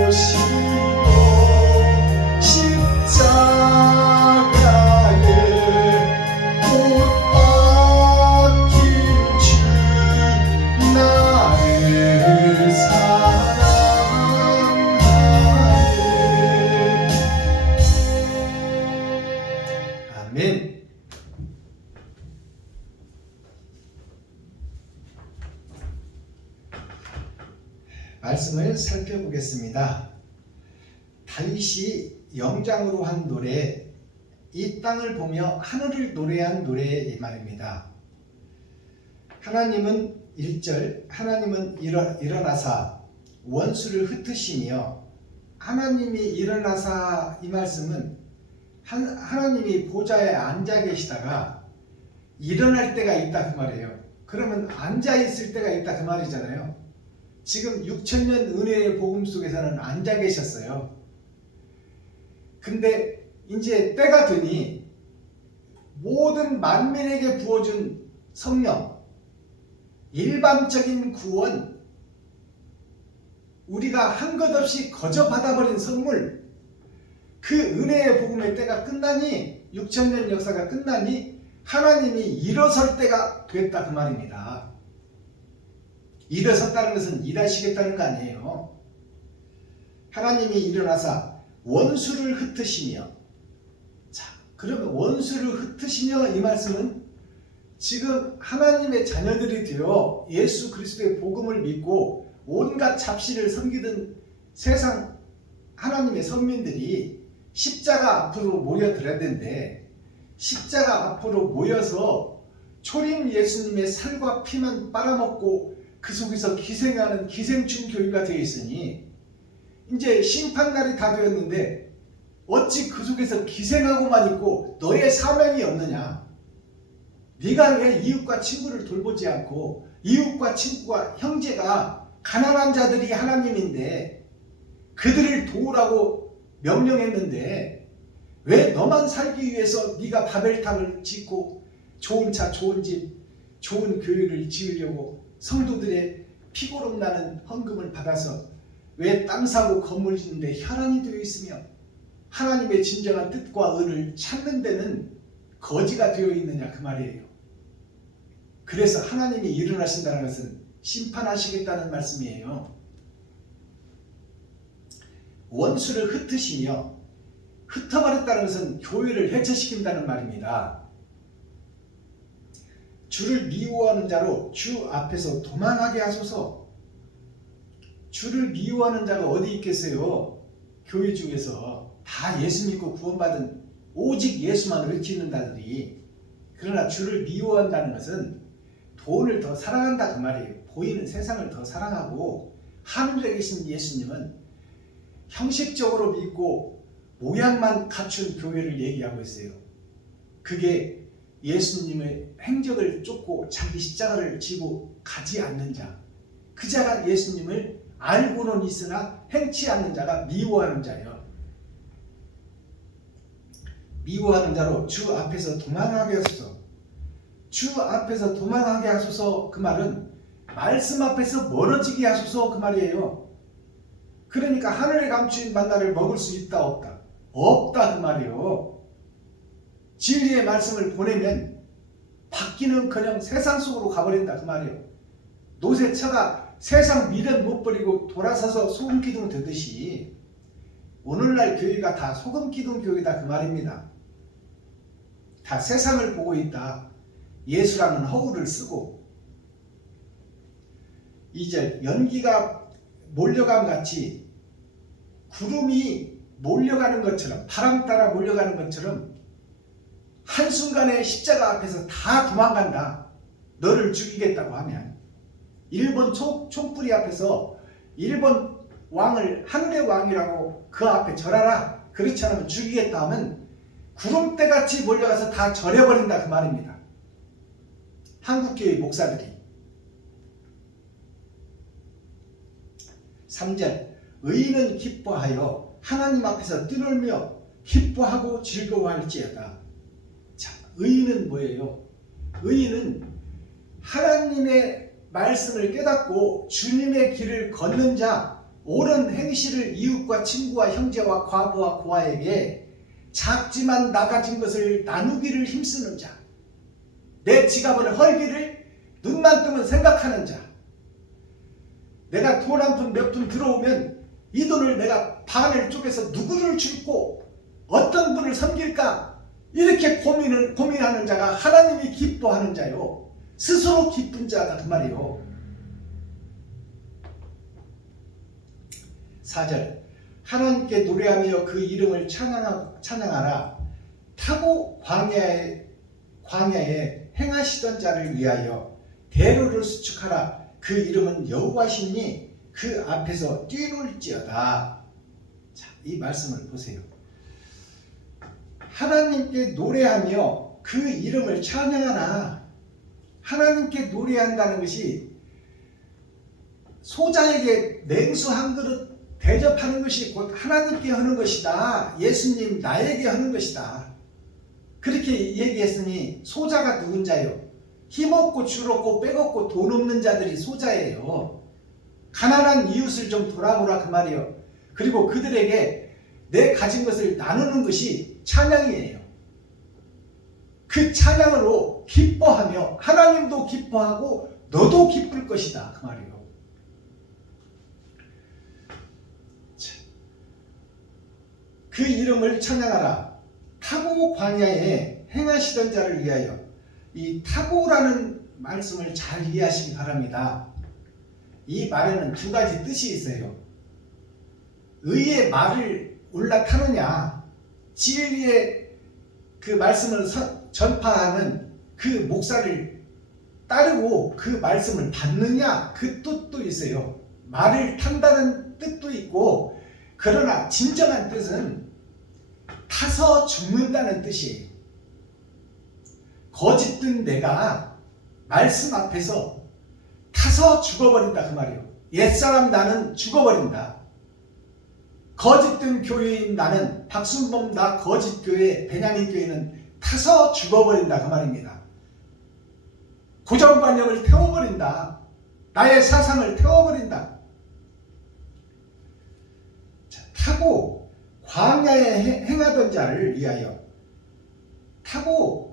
오시오 십자가에 못 박힌 주 나를 사랑하네. 아멘. 말씀을 살펴보겠습니다. 다윗이 영장으로 한 노래, 이 땅을 보며 하늘을 노래한 노래 이 말입니다. 하나님은 1절 하나님은 일어나사 원수를 흩으시며, 하나님이 일어나사 이 말씀은 하나님이 보좌에 앉아 계시다가 일어날 때가 있다 그 말이에요. 그러면 앉아 있을 때가 있다 그 말이잖아요. 지금 6천년 은혜의 복음 속에서는 앉아 계셨어요. 근데 이제 때가 되니 모든 만민에게 부어준 성령, 일반적인 구원, 우리가 한 것 없이 거저 받아버린 선물, 그 은혜의 복음의 때가 끝나니, 6천년 역사가 끝나니 하나님이 일어설 때가 됐다 그 말입니다. 일어섰다는 것은 일하시겠다는 거 아니에요. 하나님이 일어나사 원수를 흩으시며, 자, 그러면 원수를 흩으시며 이 말씀은 지금 하나님의 자녀들이 되어 예수 그리스도의 복음을 믿고 온갖 잡신을 섬기던 세상 하나님의 선민들이 십자가 앞으로 모여들어야 되는데, 십자가 앞으로 모여서 초림 예수님의 살과 피만 빨아먹고 그 속에서 기생하는 기생충 교회가 되어 있으니 이제 심판날이 다 되었는데 어찌 그 속에서 기생하고만 있고 너의 사명이 없느냐? 네가 왜 이웃과 친구를 돌보지 않고, 이웃과 친구와 형제가 가난한 자들이 하나님인데 그들을 도우라고 명령했는데 왜 너만 살기 위해서 네가 바벨탑을 짓고 좋은 차, 좋은 집, 좋은 교회를 지으려고 성도들의 피고름 나는 헌금을 받아서 왜 땅 사고 건물 짓는데 혈안이 되어 있으며 하나님의 진정한 뜻과 의를 찾는 데는 거지가 되어 있느냐 그 말이에요. 그래서 하나님이 일어나신다는 것은 심판하시겠다는 말씀이에요. 원수를 흩으시며, 흩어버렸다는 것은 교회를 해체시킨다는 말입니다. 주를 미워하는 자로 주 앞에서 도망하게 하소서. 주를 미워하는 자가 어디 있겠어요? 교회 중에서 다 예수 믿고 구원받은 오직 예수만 외치는 자들이. 그러나 주를 미워한다는 것은 돈을 더 사랑한다 그 말이에요. 보이는 세상을 더 사랑하고 하늘에 계신 예수님은 형식적으로 믿고 모양만 갖춘 교회를 얘기하고 있어요. 그게 예수님의 행적을 쫓고 자기 십자가를 지고 가지 않는 자, 그 자가 예수님을 알고는 있으나 행치 않는 자가 미워하는 자예요. 미워하는 자로 주 앞에서 도망하게 하소서. 주 앞에서 도망하게 하소서 그 말은 말씀 앞에서 멀어지게 하소서 그 말이에요. 그러니까 하늘에 감추인 만나를 먹을 수 있다 없다? 없다 그 말이에요. 진리의 말씀을 보내면 받기는커녕 세상 속으로 가버린다 그 말이에요. 노새처가 세상 미련 못 버리고 돌아서서 소금 기둥 되듯이 오늘날 교회가 다 소금 기둥 교회다 그 말입니다. 다 세상을 보고 있다. 예수라는 허구를 쓰고. 2절 연기가 몰려감 같이 구름이 몰려가는 것처럼 바람 따라 몰려가는 것처럼 한순간에 십자가 앞에서 다 도망간다. 너를 죽이겠다고 하면 일본 총뿌리 앞에서 일본 왕을 하늘의 왕이라고 그 앞에 절하라. 그렇지 않으면 죽이겠다 하면 구름대같이 몰려가서 다 절여버린다 그 말입니다. 한국교회 목사들이. 3절 의인은 기뻐하여 하나님 앞에서 뛰놀며 기뻐하고 즐거워할지어다. 자, 의인은 뭐예요? 의인은 하나님의 말씀을 깨닫고 주님의 길을 걷는 자, 옳은 행실을 이웃과 친구와 형제와 과부와 고아에게 작지만 나가진 것을 나누기를 힘쓰는 자, 내 지갑을 헐기를 눈만 뜨면 생각하는 자, 내가 돈 한 푼 몇 푼 들어오면 이 돈을 내가 반을 쪼개서 누구를 줄고 어떤 분을 섬길까 이렇게 고민하는 자가 하나님이 기뻐하는 자요. 스스로 기쁜 자다 그 말이요. 4절 하나님께 노래하며 그 이름을 찬양하라. 타고 광야에 행하시던 자를 위하여 대로를 수축하라. 그 이름은 여호와시니 그 앞에서 뛰놀지어다. 자, 이 말씀을 보세요. 하나님께 노래하며 그 이름을 찬양하라. 하나님께 노래한다는 것이 소자에게 냉수 한 그릇 대접하는 것이 곧 하나님께 하는 것이다. 예수님 나에게 하는 것이다. 그렇게 얘기했으니 소자가 누군 자요? 힘없고 줄없고 빼없고 돈 없는 자들이 소자예요. 가난한 이웃을 좀 돌아보라 그 말이에요. 그리고 그들에게 내 가진 것을 나누는 것이 찬양이에요. 그 찬양으로 기뻐하며 하나님도 기뻐하고 너도 기쁠 것이다 그 말이에요. 그 이름을 찬양하라. 타고 광야에 행하시던 자를 위하여. 이 타고라는 말씀을 잘 이해하시기 바랍니다. 이 말에는 두 가지 뜻이 있어요. 의의 말을 올라타느냐, 진리의 그 말씀을 전파하는 그 목사를 따르고 그 말씀을 받느냐, 그 뜻도 있어요. 말을 탄다는 뜻도 있고, 그러나 진정한 뜻은 타서 죽는다는 뜻이에요. 거짓된 내가 말씀 앞에서 타서 죽어버린다 그 말이에요. 옛사람 나는 죽어버린다. 거짓된 교회인 나는, 박순범 나 거짓교회 베냐민교회는 타서 죽어버린다 그 말입니다. 고정관념을 태워버린다. 나의 사상을 태워버린다. 자, 타고 광야에 행하던 자를 위하여. 타고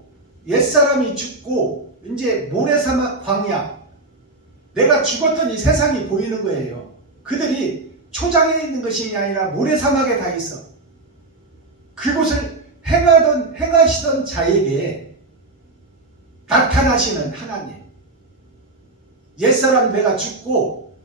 옛사람이 죽고 이제 모래사막 광야, 내가 죽었던 이 세상이 보이는 거예요. 그들이 초장에 있는 것이 아니라 모래사막에 다 있어. 그곳을 행하시던 자에게 나타나시는 하나님. 옛사람 내가 죽고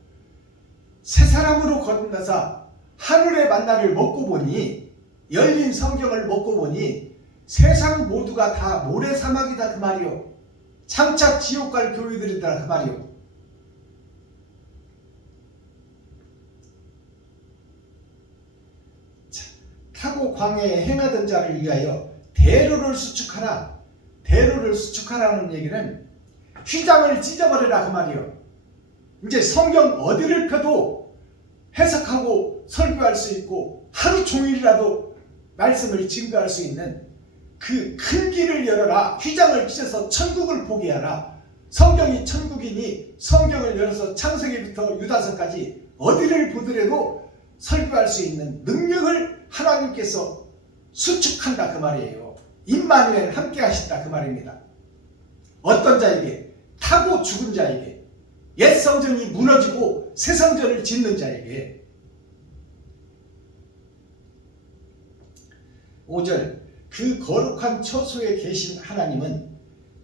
새 사람으로 거듭나서 하늘의 만나를 먹고 보니, 열린 성경을 먹고 보니 세상 모두가 다 모래사막이다 그 말이요. 장차 지옥 갈 교회들이다 그 말이요. 타고 광야에 행하던 자를 위하여 대로를 수축하라. 대로를 수축하라는 얘기는 휘장을 찢어버려라 그 말이요. 이제 성경 어디를 펴도 해석하고 설교할 수 있고 하루 종일이라도 말씀을 증거할 수 있는 그 큰 길을 열어라. 휘장을 찢어서 천국을 보게 하라. 성경이 천국이니 성경을 열어서 창세기부터 유다서까지 어디를 보더라도 설교할 수 있는 능력을 하나님께서 수축한다 그 말이에요. 임마누엘 함께 하신다 그 말입니다. 어떤 자에게? 타고 죽은 자에게, 옛 성전이 무너지고 새 성전을 짓는 자에게. 5절 그 거룩한 처소에 계신 하나님은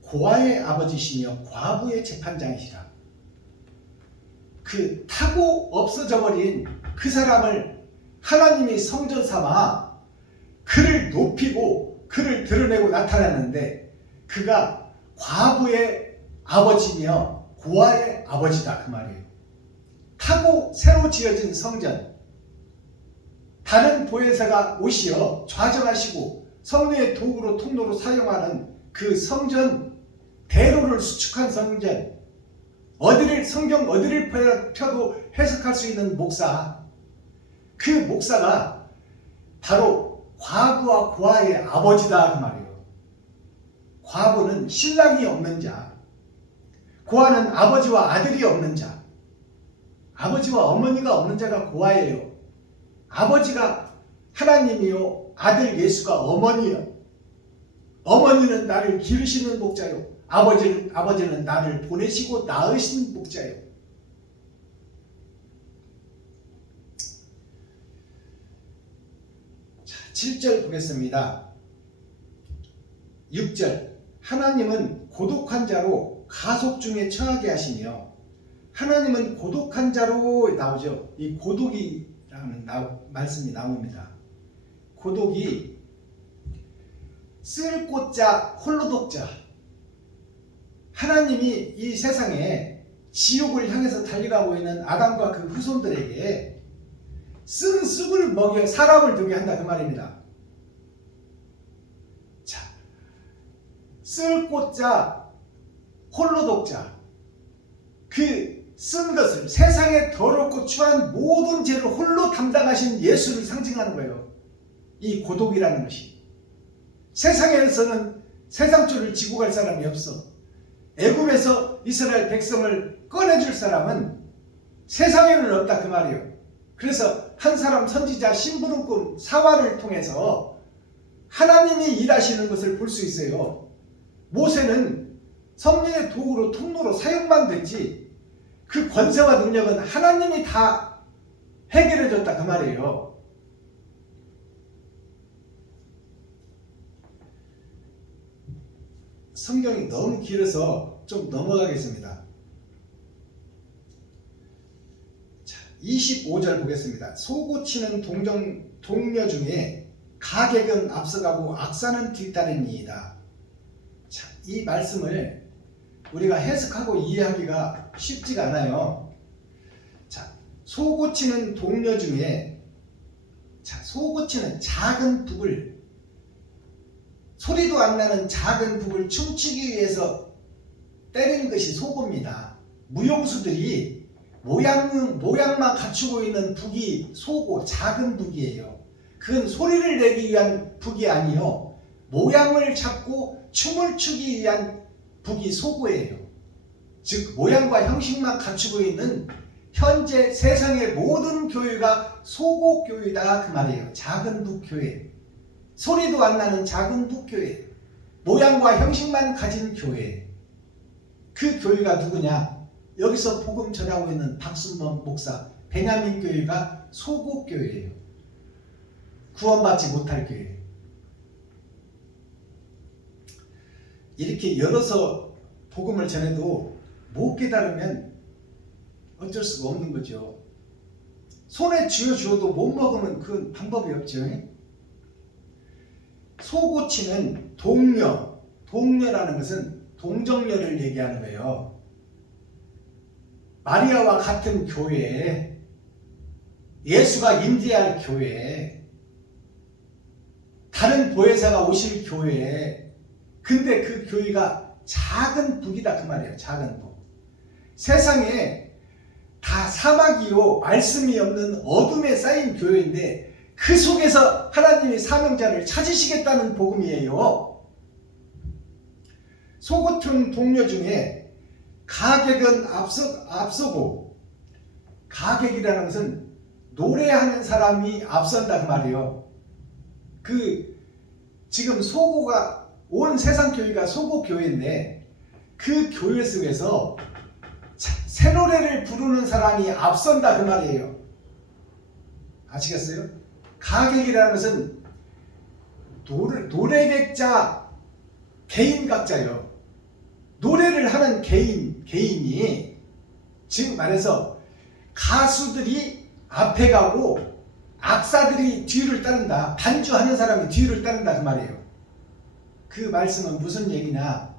고아의 아버지시며 과부의 재판장이시라. 그 타고 없어져 버린 그 사람을 하나님이 성전 삼아 그를 높이고 그를 드러내고 나타나는데 그가 과부의 아버지며 고아의 아버지다 그 말이에요. 타고 새로 지어진 성전, 다른 보혜사가 오시어 좌정하시고 성령의 도구로 통로로 사용하는 그 성전, 대로를 수축한 성전, 어디를 성경 어디를 펴도 해석할 수 있는 목사, 그 목사가 바로 과부와 고아의 아버지다 그 말이에요. 과부는 신랑이 없는 자, 고아는 아버지와 아들이 없는 자, 아버지와 어머니가 없는 자가 고아예요. 아버지가 하나님이요, 아들 예수가 어머니요. 어머니는 나를 기르시는 목자요, 아버지는 나를 보내시고 낳으신 목자요. 자, 7절 보겠습니다. 6절 하나님은 고독한 자로 가속 중에 처하게 하시며, 하나님은 고독한 자로 나오죠. 이 고독이라는 말씀이 나옵니다. 고독이 쓸 꽃자 홀로독자, 하나님이 이 세상에 지옥을 향해서 달려가고 있는 아담과 그 후손들에게 쓴 쑥을 먹여 사람을 되게 한다 그 말입니다. 자, 쓸 꽃자 홀로독자, 그 쓴 것을, 세상에 더럽고 추한 모든 죄를 홀로 담당하신 예수를 상징하는 거예요. 이 고독이라는 것이. 세상에서는 세상줄을 지고 갈 사람이 없어. 애굽에서 이스라엘 백성을 꺼내줄 사람은 세상에는 없다 그 말이에요. 그래서 한 사람 선지자 심부름꾼 사화를 통해서 하나님이 일하시는 것을 볼 수 있어요. 모세는 성령의 도구로 통로로 사용만 됐지 그 권세와 능력은 하나님이 다 해결해 줬다 그 말이에요. 성경이 너무 길어서 좀 넘어가겠습니다. 자, 25절 보겠습니다. 소고치는 동료 중에 가객은 앞서가고 악사는 뒤따르니이다. 자, 이 말씀을 우리가 해석하고 이해하기가 쉽지가 않아요. 자, 소고치는 동료 중에, 자, 소고치는 작은 북을, 소리도 안 나는 작은 북을 춤추기 위해서 때리는 것이 소고입니다. 무용수들이 모양만 갖추고 있는 북이 소고, 작은 북이에요. 그건 소리를 내기 위한 북이 아니요, 모양을 잡고 춤을 추기 위한 북이 소고예요. 즉 모양과 형식만 갖추고 있는 현재 세상의 모든 교회가 소고교회다 그 말이에요. 작은 북교회, 소리도 안 나는 작은 북교회, 모양과 형식만 가진 교회. 그 교회가 누구냐? 여기서 복음 전하고 있는 박순범 목사 베냐민 교회가 소고교회예요. 구원받지 못할 교회. 이렇게 열어서 복음을 전해도 못 깨달으면 어쩔 수가 없는 거죠. 손에 쥐어주어도 못 먹으면 그건 방법이 없죠. 소고치는 동료라는 것은 동정녀를 얘기하는 거예요. 마리아와 같은 교회에, 예수가 임재할 교회에, 다른 보혜사가 오실 교회에, 근데 그 교회가 작은 북이다 그 말이에요. 작은 북. 세상에 다 사막이요 말씀이 없는 어둠에 쌓인 교회인데 그 속에서 하나님이 사명자를 찾으시겠다는 복음이에요. 속옷촌 동료 중에 가객은 앞서고, 가객이라는 것은 노래하는 사람이 앞선다 그 말이에요. 지금 소고가, 온 세상 교회가 소고 교회인데 그 교회 속에서 새 노래를 부르는 사람이 앞선다 그 말이에요. 아시겠어요? 가객이라는 것은 노래객자, 개인각자요. 노래를 하는 개인이, 지금 말해서 가수들이 앞에 가고 악사들이 뒤를 따른다. 반주하는 사람이 뒤를 따른다 그 말이에요. 그 말씀은 무슨 얘기냐?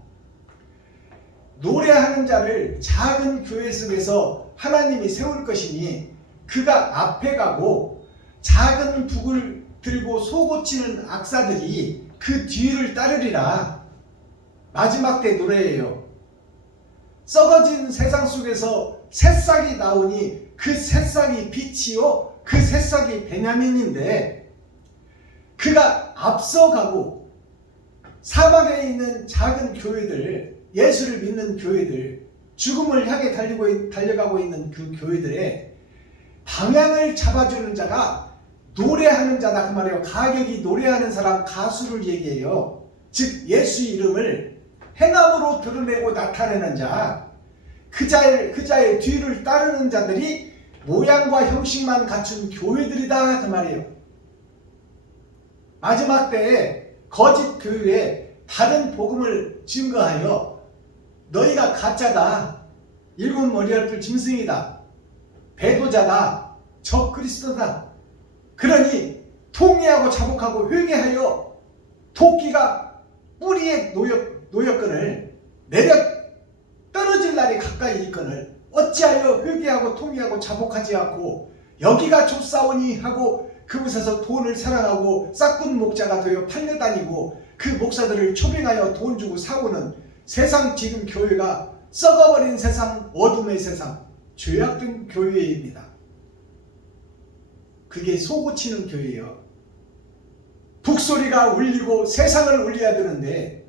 노래하는 자를 작은 교회 속에서 하나님이 세울 것이니 그가 앞에 가고 작은 북을 들고 소고치는 악사들이 그 뒤를 따르리라. 마지막 때 노래예요. 썩어진 세상 속에서 새싹이 나오니 그 새싹이 빛이요 그 새싹이 베냐민인데 그가 앞서가고 사막에 있는 작은 교회들, 예수를 믿는 교회들, 죽음을 향해 달려가고 있는 그 교회들의 방향을 잡아주는 자가 노래하는 자다 그 말이에요. 가객이 노래하는 사람, 가수를 얘기해요. 즉 예수 이름을 행함으로 드러내고 나타내는 자, 그 자의 뒤를 따르는 자들이 모양과 형식만 갖춘 교회들이다 그 말이에요. 마지막 때에 거짓 교회에 다른 복음을 증거하여 너희가 가짜다, 일곱 머리 앓을 짐승이다, 배도자다, 적 그리스도다, 그러니 통회하고 자복하고 회개하여 도끼가 뿌리에 놓였거늘 내려 떨어질 날이 가까이 있거늘 어찌하여 회개하고 통회하고 자복하지 않고 여기가 좁사오니 하고 그곳에서 돈을 사랑하고 싹군 목자가 되어 팔려다니고 그 목사들을 초빙하여 돈 주고 사오는 세상, 지금 교회가 썩어버린 세상, 어둠의 세상, 죄악된 교회입니다. 그게 소고치는 교회예요. 북소리가 울리고 세상을 울려야 되는데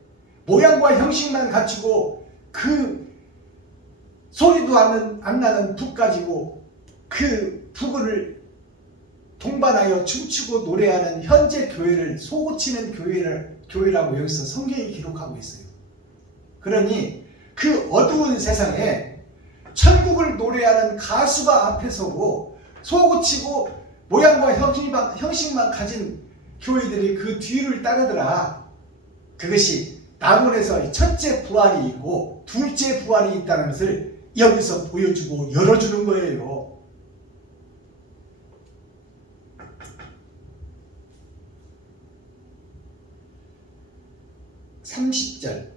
모양과 형식만 갖추고 그 소리도 안 나는 북 가지고 그 북을 동반하여 춤추고 노래하는 현재 교회를 소고치는 교회라고 여기서 성경이 기록하고 있어요. 그러니 그 어두운 세상에 천국을 노래하는 가수가 앞에 서고 소고치고 모양과 형식만 가진 교회들이 그 뒤를 따르더라. 그것이 낙원에서 첫째 부활이 있고 둘째 부활이 있다는 것을 여기서 보여주고 열어주는 거예요. 30절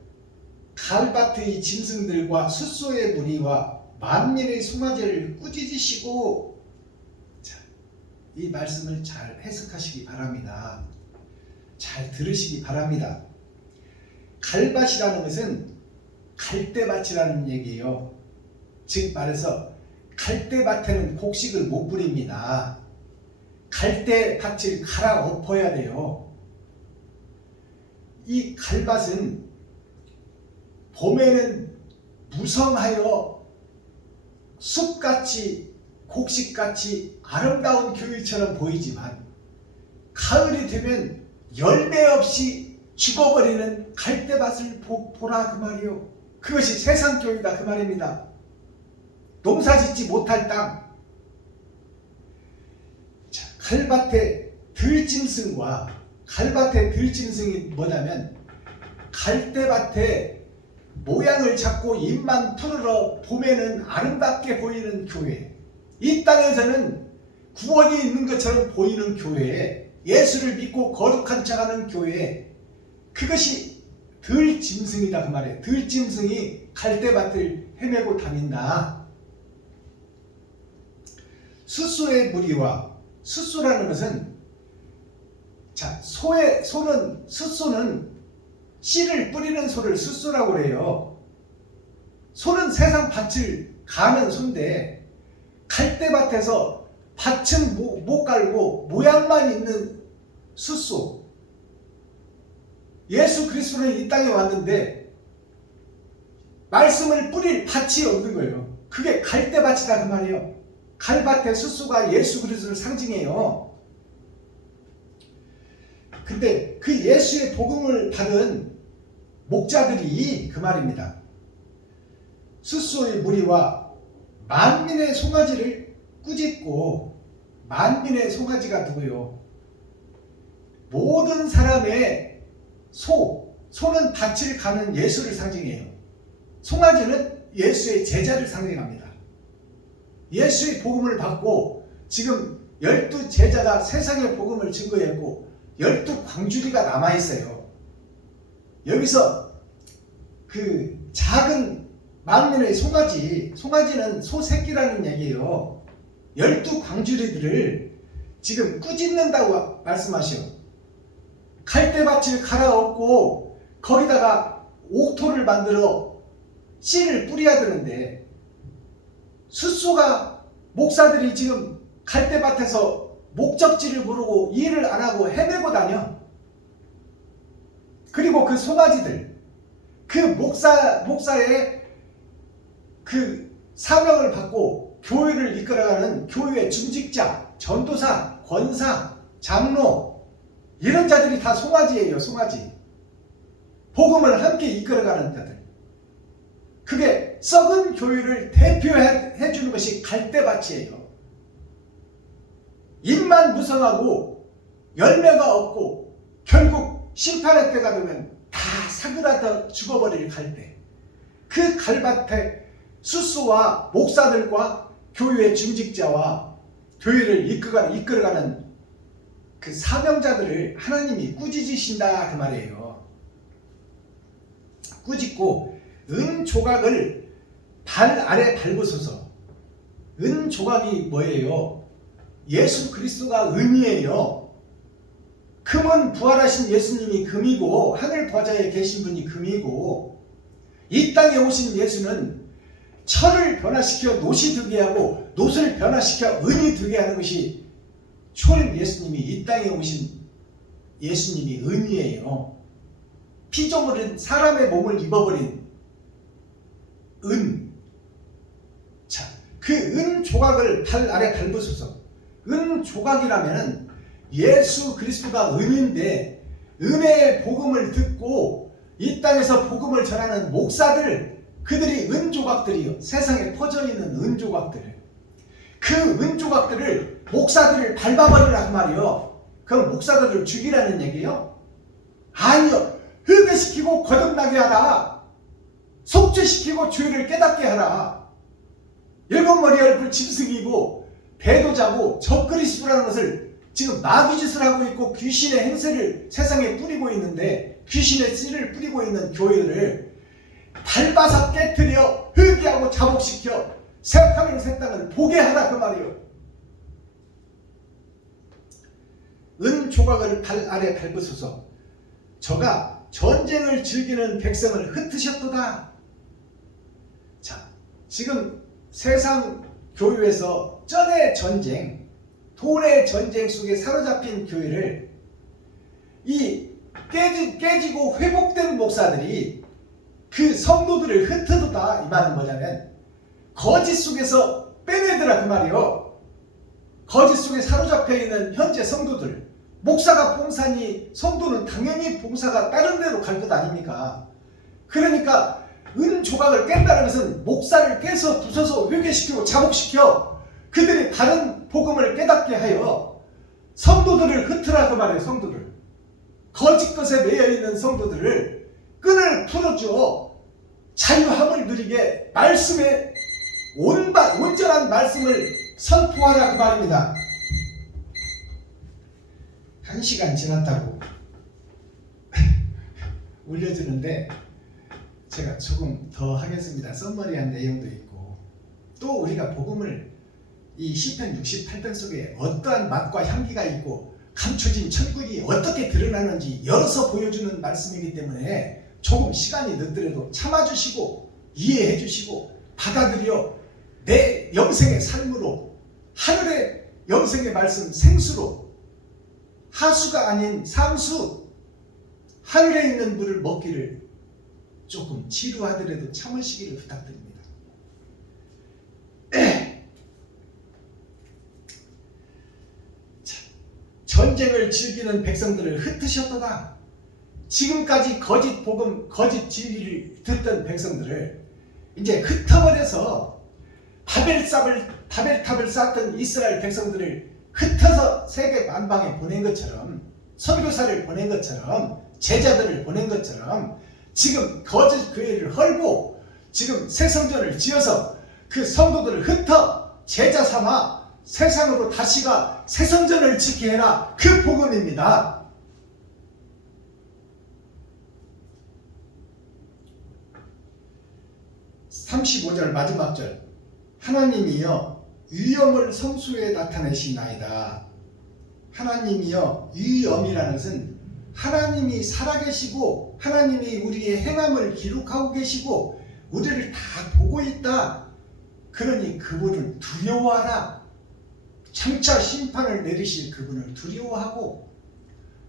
가을밭의 짐승들과 숫소의 무리와 만민의 송아지를 꾸짖으시고, 자, 이 말씀을 잘 해석하시기 바랍니다. 잘 들으시기 바랍니다. 갈밭이라는 것은 갈대밭이라는 얘기예요. 즉 말해서 갈대밭에는 곡식을 못 뿌립니다. 갈대밭을 갈아엎어야 돼요. 이 갈밭은 봄에는 무성하여 숲같이 곡식같이 아름다운 교회처럼 보이지만 가을이 되면 열매 없이 죽어버리는 갈대밭을 보라 그 말이요. 그것이 세상 교회다 그 말입니다. 농사짓지 못할 땅. 자, 갈밭의 들짐승과 갈밭의 들짐승이 뭐냐면 갈대밭에 모양을 잡고 잎만 푸르러 봄에는 아름답게 보이는 교회, 이 땅에서는 구원이 있는 것처럼 보이는 교회, 예수를 믿고 거룩한 척하는 교회, 그것이 들짐승이다 그 말이에요. 들짐승이 갈대밭을 헤매고 다닌다. 숫소의 무리와, 숫소라는 것은, 자, 숫소는 씨를 뿌리는 소를 숫소라고 그래요. 소는 세상 밭을 가는 소인데, 갈대밭에서 밭은 못 갈고 모양만 있는 숫소. 예수 그리스도는 이 땅에 왔는데 말씀을 뿌릴 밭이 없는 거예요. 그게 갈대밭이다 그 말이에요. 갈밭의 숫소가 예수 그리스도를 상징해요. 근데 그 예수의 복음을 받은 목자들이 그 말입니다. 숫소의 무리와 만민의 송아지를 꾸짖고, 만민의 송아지가 누구요? 모든 사람의 소는 밭을 가는 예수를 상징해요. 송아지는 예수의 제자를 상징합니다. 예수의 복음을 받고 지금 12제자가 세상의 복음을 증거했고 12광주리가 남아있어요. 여기서 그 작은 만민의 송아지는 소새끼라는 얘기예요. 12광주리들을 지금 꾸짖는다고 말씀하셔. 갈대밭을 갈아엎고 거기다가 옥토를 만들어 씨를 뿌려야 되는데, 숫소가, 목사들이 지금 갈대밭에서 목적지를 모르고 일을 안 하고 헤매고 다녀. 그리고 그 송아지들, 그 목사의 그 사명을 받고 교회를 이끌어가는 교회의 중직자, 전도사, 권사, 장로, 이런 자들이 다 송아지예요. 송아지. 복음을 함께 이끌어가는 자들. 그게 썩은 교회를 대표해 주는 것이 갈대밭이에요. 입만 무성하고 열매가 없고 결국 심판의 때가 되면 다 사그라져 죽어버릴 갈대. 그 갈밭에 숫소와 목사들과 교회의 중직자와 교회를 이끌어가는 그 사명자들을 하나님이 꾸짖으신다 그 말이에요. 꾸짖고 은 조각을 발 아래 밟으소서. 은 조각이 뭐예요? 예수 그리스도가 은이에요. 금은 부활하신 예수님이 금이고 하늘 보좌에 계신 분이 금이고, 이 땅에 오신 예수는 철을 변화시켜 노시 되게 하고 노를 변화시켜 은이 되게 하는 것이 초림 예수님이, 이 땅에 오신 예수님이 은이에요. 피조물은 사람의 몸을 입어버린 은. 자, 그 은 조각을 발 아래 밟으소서. 은 조각이라면 예수 그리스도가 은인데, 은혜의 복음을 듣고 이 땅에서 복음을 전하는 목사들, 그들이 은 조각들이요. 세상에 퍼져 있는 은 조각들. 그 은 조각들을, 목사들을 밟아버리라 그 말이요. 그럼 목사들을 죽이라는 얘기요? 아니요. 회개시키고 거듭나게 하라. 속죄시키고 죄를 깨닫게 하라. 일곱 머리 얼굴 짐승이고 배도자고 적그리스도라는 것을 지금 마귀짓을 하고 있고 귀신의 행세를 세상에 뿌리고 있는데, 귀신의 씨를 뿌리고 있는 교회를 밟아서 깨뜨려 회개하고 자복시켜 새 하늘 새 땅을 보게 하라 그 말이요. 은 조각을 발 아래 밟으소서. 저가 전쟁을 즐기는 백성을 흩으셨도다. 자, 지금 세상 교회에서 쩐의 전쟁, 돈의 전쟁 속에 사로잡힌 교회를 이 깨지고 회복된 목사들이 그 성도들을 흩어도다. 이 말은 뭐냐면 거짓 속에서 빼내더라 그 말이요. 거짓 속에 사로잡혀 있는 현재 성도들, 목사가 봉사니 성도는 당연히 봉사가 다른 데로 갈 것 아닙니까? 그러니까 은 조각을 깬다는 것은 목사를 깨서 부숴서 회개시키고 자복시켜 그들이 다른 복음을 깨닫게 하여 성도들을 흩으라 그 말이에요. 성도들, 거짓 것에 매여 있는 성도들을 끈을 풀어주어 자유함을 누리게 말씀의 온전한 말씀을 선포하라 그 말입니다. 1시간 지났다고 올려주는데 제가 조금 더 하겠습니다. 썸머리한 내용도 있고 또 우리가 복음을 이 시편 68편 속에 어떠한 맛과 향기가 있고 감춰진 천국이 어떻게 드러나는지 열어서 보여주는 말씀이기 때문에 조금 시간이 늦더라도 참아주시고 이해해주시고 받아들여 내 영생의 삶으로 하늘의 영생의 말씀 생수로 하수가 아닌 상수 하늘에 있는 물을 먹기를 조금 지루하더라도 참으시기를 부탁드립니다. 전쟁을 즐기는 백성들을 흩으셨도다. 지금까지 거짓 복음, 거짓 진리를 듣던 백성들을 이제 흩어버려서 바벨탑을 쌓던 이스라엘 백성들을 흩어서 세계 만방에 보낸 것처럼 선교사를 보낸 것처럼 제자들을 보낸 것처럼 지금 거짓 교회를 헐고 지금 새 성전을 지어서 그 성도들을 흩어 제자 삼아 세상으로 다시가 새 성전을 짓게 해라. 그 복음입니다. (35절) 마지막 절 하나님이여 위엄을 성수에 나타내시나이다. 하나님이여 위엄이라는 것은 하나님이 살아계시고 하나님이 우리의 행함을 기록하고 계시고 우리를 다 보고 있다. 그러니 그분을 두려워하라. 장차 심판을 내리실 그분을 두려워하고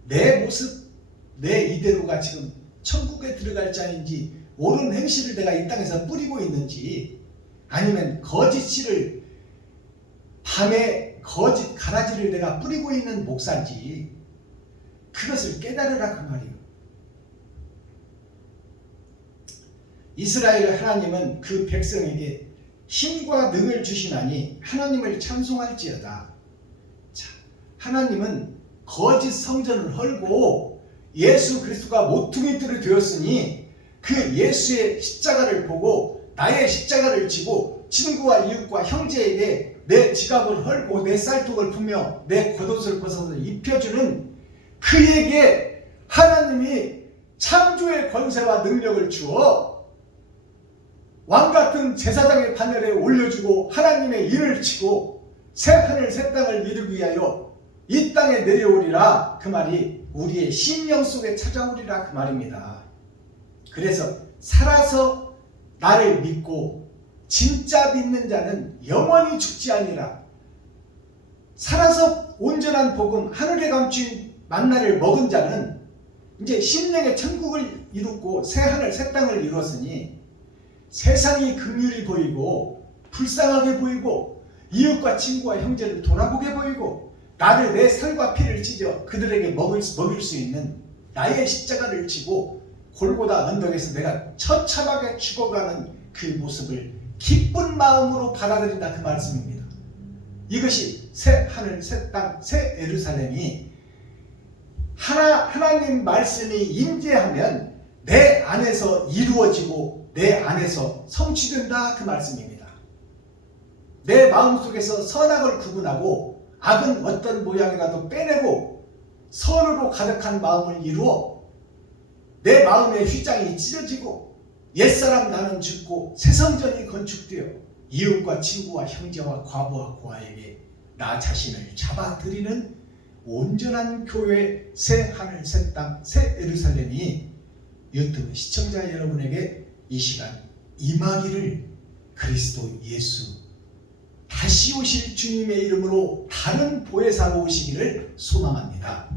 내 모습, 내 이대로가 지금 천국에 들어갈 자인지 옳은 행실을 내가 이 땅에서 뿌리고 있는지 아니면 거짓 씨를 밤에 거짓 가라지를 내가 뿌리고 있는 목사인지 그것을 깨달으라 그 말이에요. 이스라엘 하나님은 그 백성에게 힘과 능을 주시나니 하나님을 찬송할지어다. 자, 하나님은 거짓 성전을 헐고 예수 그리스도가 모퉁이돌이 되었으니 그 예수의 십자가를 보고 나의 십자가를 지고 친구와 이웃과 형제에게 내 지갑을 헐고 내 쌀통을 풀며 내 겉옷을 벗어서 입혀주는 그에게 하나님이 창조의 권세와 능력을 주어 왕같은 제사장의 반열에 올려주고 하나님의 일을 치고 새 하늘 새 땅을 이루기 위하여 이 땅에 내려오리라. 그 말이 우리의 심령 속에 찾아오리라 그 말입니다. 그래서 살아서 나를 믿고 진짜 믿는 자는 영원히 죽지 아니라 살아서 온전한 복음 하늘에 감춘 만나를 먹은 자는 이제 심령의 천국을 이루고 새 하늘 새 땅을 이루었으니 세상이 긍휼히 보이고 불쌍하게 보이고 이웃과 친구와 형제를 돌아보게 보이고 나를 내 살과 피를 찢어 그들에게 먹일 수 있는 나의 십자가를 지고 골고다 언덕에서 내가 처참하게 죽어가는 그 모습을 기쁜 마음으로 받아들인다 그 말씀입니다. 이것이 새 하늘 새 땅 새 예루살렘이 하나님 말씀이 임재하면 내 안에서 이루어지고 내 안에서 성취된다 그 말씀입니다. 내 마음속에서 선악을 구분하고 악은 어떤 모양이라도 빼내고 선으로 가득한 마음을 이루어 내 마음의 휘장이 찢어지고 옛사람 나는 죽고 새 성전이 건축되어 이웃과 친구와 형제와 과부와 고아에게 나 자신을 잡아들이는 온전한 교회 새 하늘 새 땅 새 예루살렘이 유튜브 시청자 여러분에게 이 시간 임하기를 그리스도 예수 다시 오실 주님의 이름으로 다른 보혜사로 오시기를 소망합니다.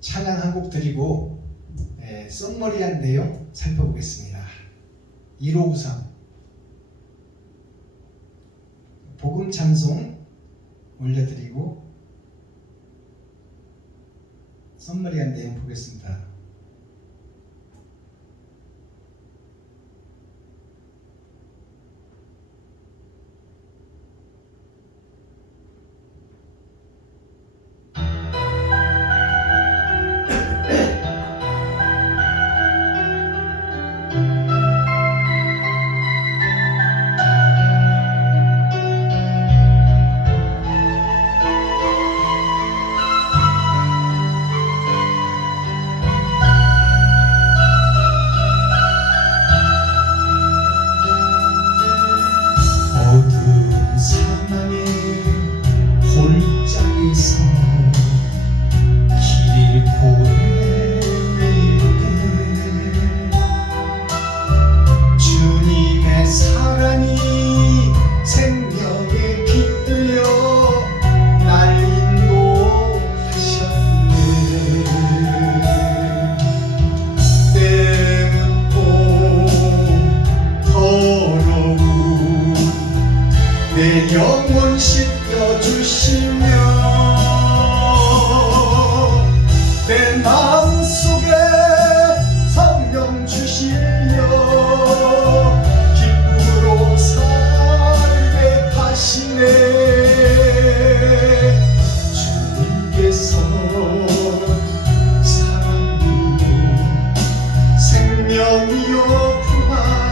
찬양 한 곡 드리고 썸머리한 내용 살펴보겠습니다. 1593 복음 찬송 올려드리고 썸머리한 내용 보겠습니다. 생명이요 구하리라.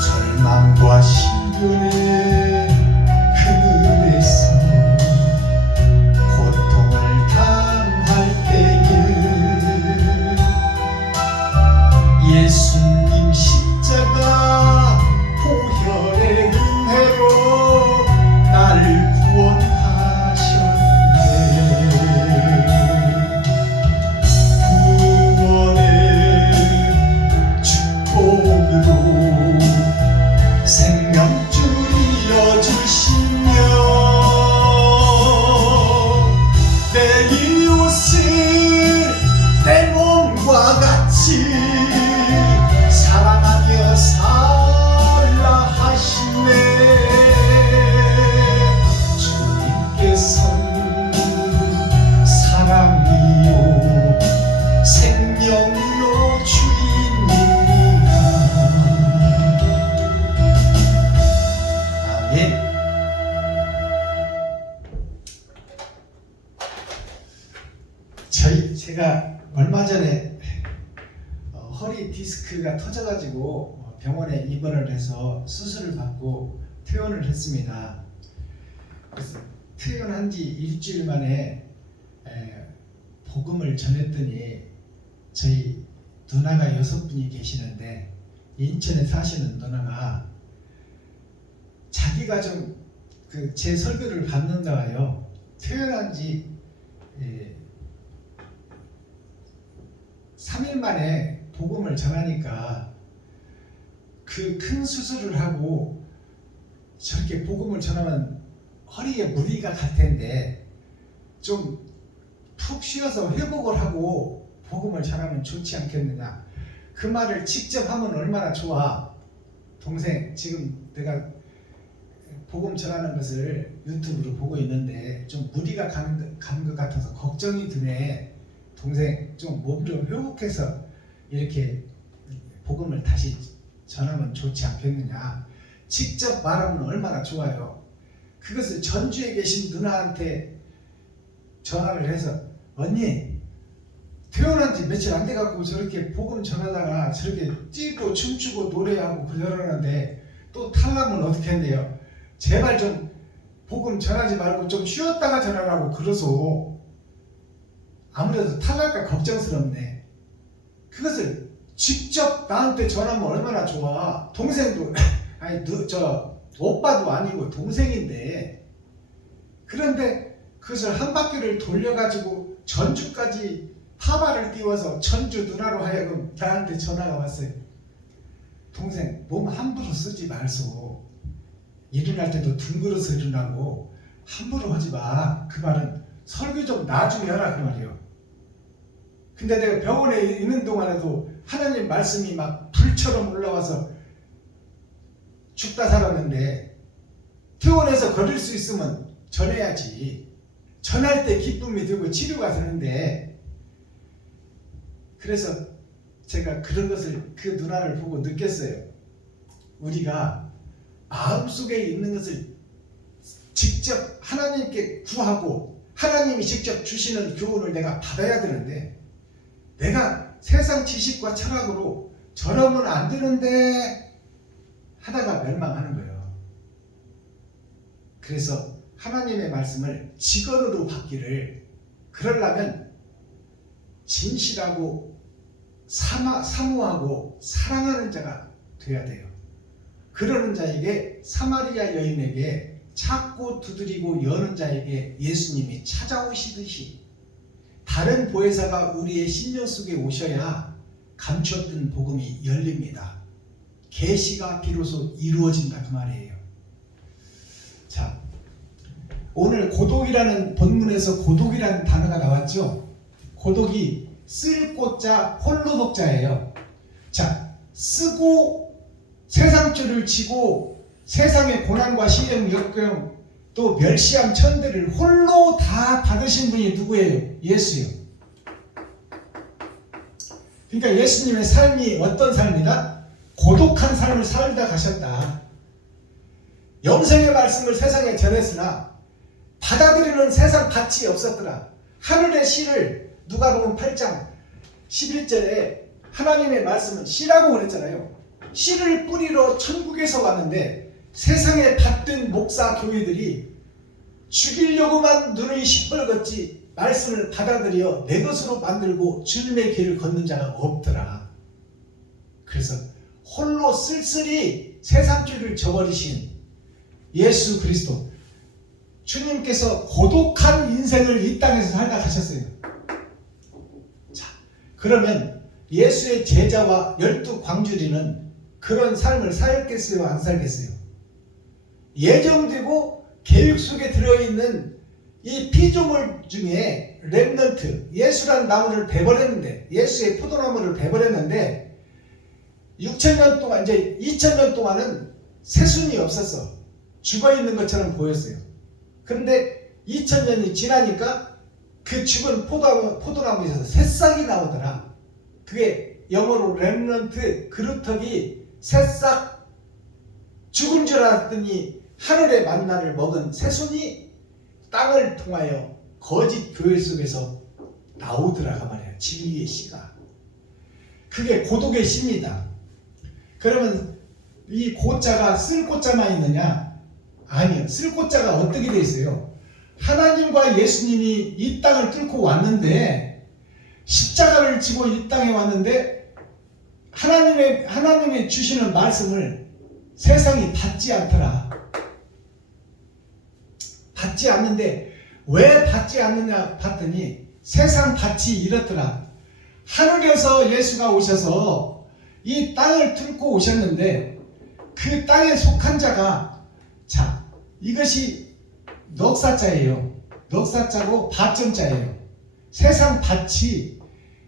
절망과 신분의 그늘에서 고통을 당할 때에 예수님 십자가 보혈의 은혜로 나를 구원하셨네. 구원의 축복으로 생명줄 이어주시며 내 이웃을 내 몸과 같이 사랑하며 살라 하시네. 주님께서는 사랑이요 생명이요 주인입니다. 아멘. 제가 얼마 전에 허리 디스크가 터져가지고 병원에 입원을 해서 수술을 받고 퇴원을 했습니다. 그래서 퇴원한 지 일주일 만에 복음을 전했더니 저희 누나가 6분이 계시는데 인천에 사시는 누나가 자기가 좀 제 설교를 받는다가요 퇴원한 지 3일 만에 복음을 전하니까 그 큰 수술을 하고 저렇게 복음을 전하면 허리에 무리가 갈 텐데 좀 푹 쉬어서 회복을 하고 복음을 전하면 좋지 않겠느냐. 그 말을 직접 하면 얼마나 좋아. 동생, 지금 내가 복음 전하는 것을 유튜브로 보고 있는데 좀 무리가 가는 것 같아서 걱정이 드네. 동생, 좀 몸 좀 회복해서 이렇게 복음을 다시 전하면 좋지 않겠느냐. 직접 말하면 얼마나 좋아요. 그것을 전주에 계신 누나한테 전화를 해서 언니, 퇴원한 지 며칠 안 돼갖고 저렇게 복음 전하다가 저렇게 뛰고 춤추고 노래하고 그러는데 또 탈라면 어떻게 한대요. 제발 좀 복음 전하지 말고 좀 쉬었다가 전하라고 그러소. 아무래도 탈날까 걱정스럽네. 그것을 직접 나한테 전하면 얼마나 좋아. 동생도 아니 오빠도 아니고 동생인데 그런데 그것을 한 바퀴를 돌려가지고 전주까지 타바를 띄워서 전주 누나로 하여금 나한테 전화가 왔어요. 동생, 몸 함부로 쓰지 말소. 일어날 때도 둥그러서 일어나고 함부로 하지 마. 그 말은 설교 좀 나중에 하라 그 말이요. 근데 내가 병원에 있는 동안에도 하나님 말씀이 막 불처럼 올라와서 죽다 살았는데 퇴원해서 걸을 수 있으면 전해야지. 전할 때 기쁨이 들고 치료가 되는데 그래서 제가 그런 것을 그 누나를 보고 느꼈어요. 우리가 마음속에 있는 것을 직접 하나님께 구하고 하나님이 직접 주시는 교훈을 내가 받아야 되는데 내가 세상 지식과 철학으로 저러면 안 되는데 하다가 멸망하는 거예요. 그래서 하나님의 말씀을 직언으로 받기를 그러려면 진실하고 사모하고 사랑하는 자가 돼야 돼요. 그러는 자에게 사마리아 여인에게 찾고 두드리고 여는 자에게 예수님이 찾아오시듯이 다른 보혜사가 우리의 심령 속에 오셔야 감추었던 복음이 열립니다. 계시가 비로소 이루어진다 그 말이에요. 자, 오늘 고독이라는 본문에서 고독이라는 단어가 나왔죠. 고독이 쓸 꽃자 홀로 독자예요. 자, 쓰고 세상줄을 치고 세상의 고난과 시험, 역경, 또 멸시함, 천대를 홀로 다 받으신 분이 누구예요? 예수요. 그러니까 예수님의 삶이 어떤 삶이다? 고독한 삶을 살다 가셨다. 영생의 말씀을 세상에 전했으나 받아들이는 세상 밭이 없었더라. 하늘의 씨를 누가복음 8장 11절에 하나님의 말씀은 씨라고 그랬잖아요. 씨를 뿌리러 천국에서 왔는데 세상에 밭된 목사 교회들이 죽이려고만 눈이 시뻘겋지 말씀을 받아들여 내 것으로 만들고 주님의 길을 걷는 자가 없더라. 그래서 홀로 쓸쓸히 세상줄을 저버리신 예수 그리스도, 주님께서 고독한 인생을 이 땅에서 살다 가셨어요. 자, 그러면 예수의 제자와 12광주리는 그런 삶을 살겠어요? 안 살겠어요? 예정되고 계획 속에 들어있는 이 피조물 중에 렘넌트, 예수란 나무를 베버렸는데, 예수의 포도나무를 베버렸는데 6,000년 동안, 이제 2,000년 동안은 새순이 없었어. 죽어있는 것처럼 보였어요. 그런데 2,000년이 지나니까 그 죽은 포도나무에서 새싹이 나오더라. 그게 영어로 렘넌트, 그루터기, 새싹, 죽은 줄 알았더니 하늘의 만나를 먹은 새순이 땅을 통하여 거짓 교회 속에서 나오더라가 말이야. 진리의 씨가. 그게 고독의 씨입니다. 그러면 이 고자가 쓸 고자만 있느냐? 아니요. 쓸 고자가 어떻게 돼 있어요? 하나님과 예수님이 이 땅을 뚫고 왔는데, 십자가를 지고 이 땅에 왔는데 하나님의 주시는 말씀을 세상이 받지 않더라. 받지 않는데 왜 받지 않느냐 봤더니 세상 밭이 이렇더라. 하늘에서 예수가 오셔서 이 땅을 뚫고 오셨는데 그 땅에 속한 자가, 자, 이것이 넉사자예요. 넉사자고 밭점자예요. 세상 밭이